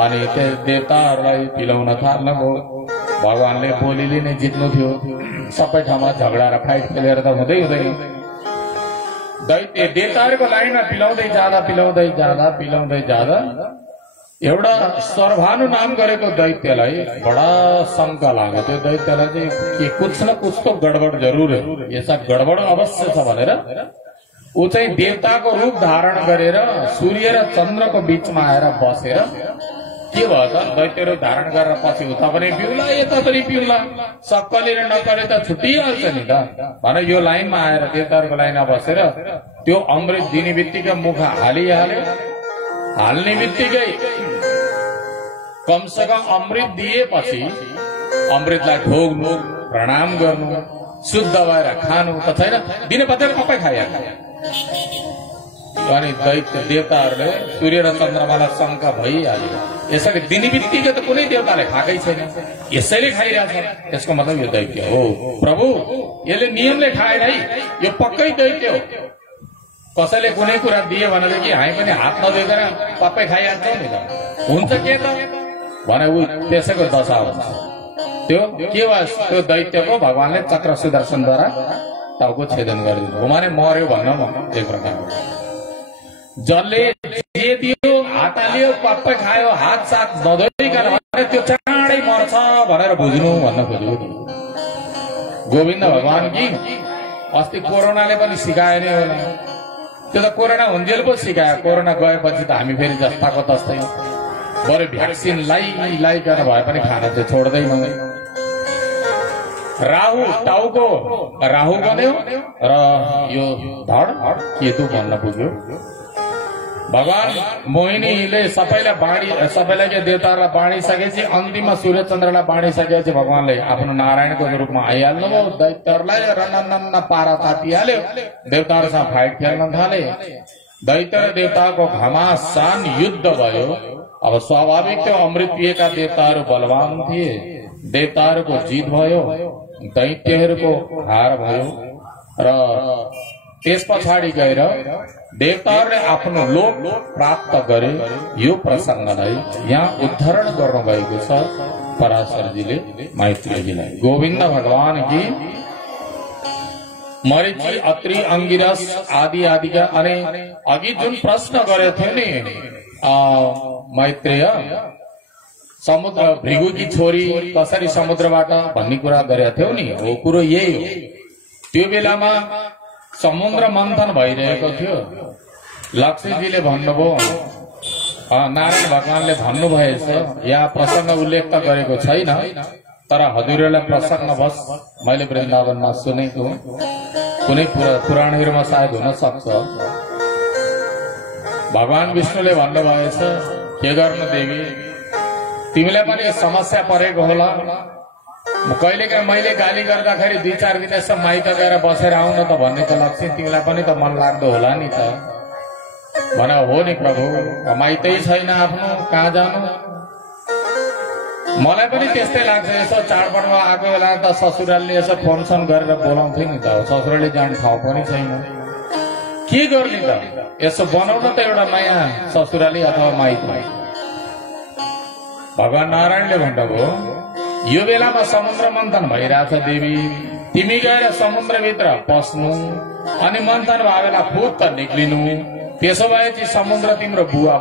अनि त्यो देवताहरूलाई पिलाउन थाल्नुभयो। भगवानले बोलीले नै जित्नु थियो। सबै ठाउँमा झगडा र फाइट खेलेर त हुँदै हुँदैन। दैत्य देवताहरूको लाइनमा पिलाउँदै जाँदा एउटा सर्भानु नाम गरेको दैत्यलाई बडा शंका लाग्यो। त्यो दैत्यलाई चाहिँ के कुछ न कुछ त गडबड जरुर है, यसमा गडबड अवश्य छ भनेर ऊ चाहिँ देवताको रूप धारण गरेर सूर्य र चन्द्रको बीचमा आएर बसेर के भयो त दैत्य रूप धारण गरेर पछि उता पनि पिउला यता पनि पिउला, सक्कली र नक्कली त छुटिहाल्छ नि त भने यो लाइनमा आएर देवताहरूको लाइनमा बसेर त्यो अमृत दिने बित्तिकै मुख हालिहाल्यो। हाल्ने बित्तिकै कमसेकम अमृत दिएपछि अमृतलाई ढोग्नु, प्रणाम गर्नु, शुद्ध भएर खानु त छैन, दिने पत्याले पक्कै खाइहाल्छ। अनि दैत्य देवताहरूले सूर्य र चन्द्रमालाई शंका भइहाल्यो। यसरी दिने बित्तिकै त कुनै देवताले खाएकै छैन, यसैले खाइरहेछ, यसको मतलब यो दैत्य हो। प्रभु यसले नियमले खाएन है, यो पक्कै दैत्य हो। कसैले कुनै कुरा दिए भनेदेखि हामी पनि हात नधोइकन पक्कै खाइहाल्छौँ नि त, हुन्छ के त भने ऊ त्यसैको दशा हुन्छ। त्यो के भयो, त्यो दैत्यको भगवानले चक्र सुदर्शनद्वारा टाउको छेदन गरिदिनु माने मर्यो भन्न म एक प्रकारको। जसले जे दियो हात हाल्यो पक्कै खायो, हात साथ नधोइकन भने त्यो चाँडै मर्छ भनेर बुझ्नु भन्न खोजेको। गोविन्द भगवान कि अस्ति कोरोनाले पनि सिकायो नि होला, त्यो त कोरोना हुन्जेल पो सिकायो। कोरोना गएपछि त हामी फेरि जस्ताको तस्तै, बरु भ्याक्सिन लाइकन भए पनि खाना चाहिँ छोड्दैन। राहु टाउको राहु बन्यो र यो धड केतु भन्न पुग्यो। भगवान मोहिनीले सबैलाई के देवताहरूलाई बाँडिसकेपछि अन्तिममा सूर्य चन्द्रलाई बाँडिसकेपछि भगवानले आफ्नो नारायणको रूपमा आइहाल्नुभयो। दैत्यहरूलाई रन्नन्न पारा तातिहाल्यो। देवताहरूसँग फाइट खेल्न थाले। दैत्य र देवताको घमासान युद्ध भयो। अब स्वाभाविक त्यो अमृत पिएका देवताहरू बलवान थिए। देवताहरूको जित भयो, दैत्यहरूको हार भयो र त्यस पछाडि गएर देवताहरूले आफ्नो लोक प्राप्त गरे। यो प्रसङ्गलाई यहाँ उद्धरण गर्नुभएको छ पराशरजीले मैत्रेयजीलाई। गोविन्द भगवान की मरीचि अत्रि अंगिरस आदि आदिका। अनि अघि जुन प्रश्न गरेको थियो नि मैत्रेय, समुद्र भृगुकी छोरी कसरी समुद्रबाट भन्ने कुरा गरेका थियौ नि, हो कुरो यही हो। त्यो बेलामा समुद्र मन्थन भइरहेको थियो। लक्ष्मीजीले भन्नुभयो, नारायण भगवानले भन्नुभएछ, यहाँ प्रसङ्ग उल्लेख त गरेको छैन, तर हजुरहरूलाई प्रसङ्गवश मैले वृन्दावनमा सुनेको कुनै पुराणहरूमा सायद हुन सक्छ। भगवान विष्णुले भन्नुभएछ, के गर्नु देवी, तिमीलाई पनि समस्या परेको होला। कहिलेकाहीँ मैले गाली गर्दाखेरि 2-4 दिन यसो माइत गएर बसेर आउन त भन्ने त लक्ष्मी तिमीलाई पनि त मन लाग्दो होला नि त। भन, हो नि प्रभु, माइतै छैन आफ्नो, कहाँ जानु। मलाई पनि त्यस्तै लाग्छ। यसो चाडपर्वमा आएको बेला त ससुरालले यसो फोन सोन गरेर बोलाउँथ्यो नि त। ससुराली जाने ठाउँ पनि छैन, के गर्ने त। यसो बनाउन त एउटा नयाँ ससुराली अथवा माइत। भगवान नारायणले भन्नुभयो, यो बेलामा समुद्र मन्थन भइरहेछ देवी, तिमी गएर समुद्रभित्र पस्नु अनि मन्थन भए बेला फुत्त निक्लिनु। त्यसो भएपछि समुद्र तिम्रो बुवा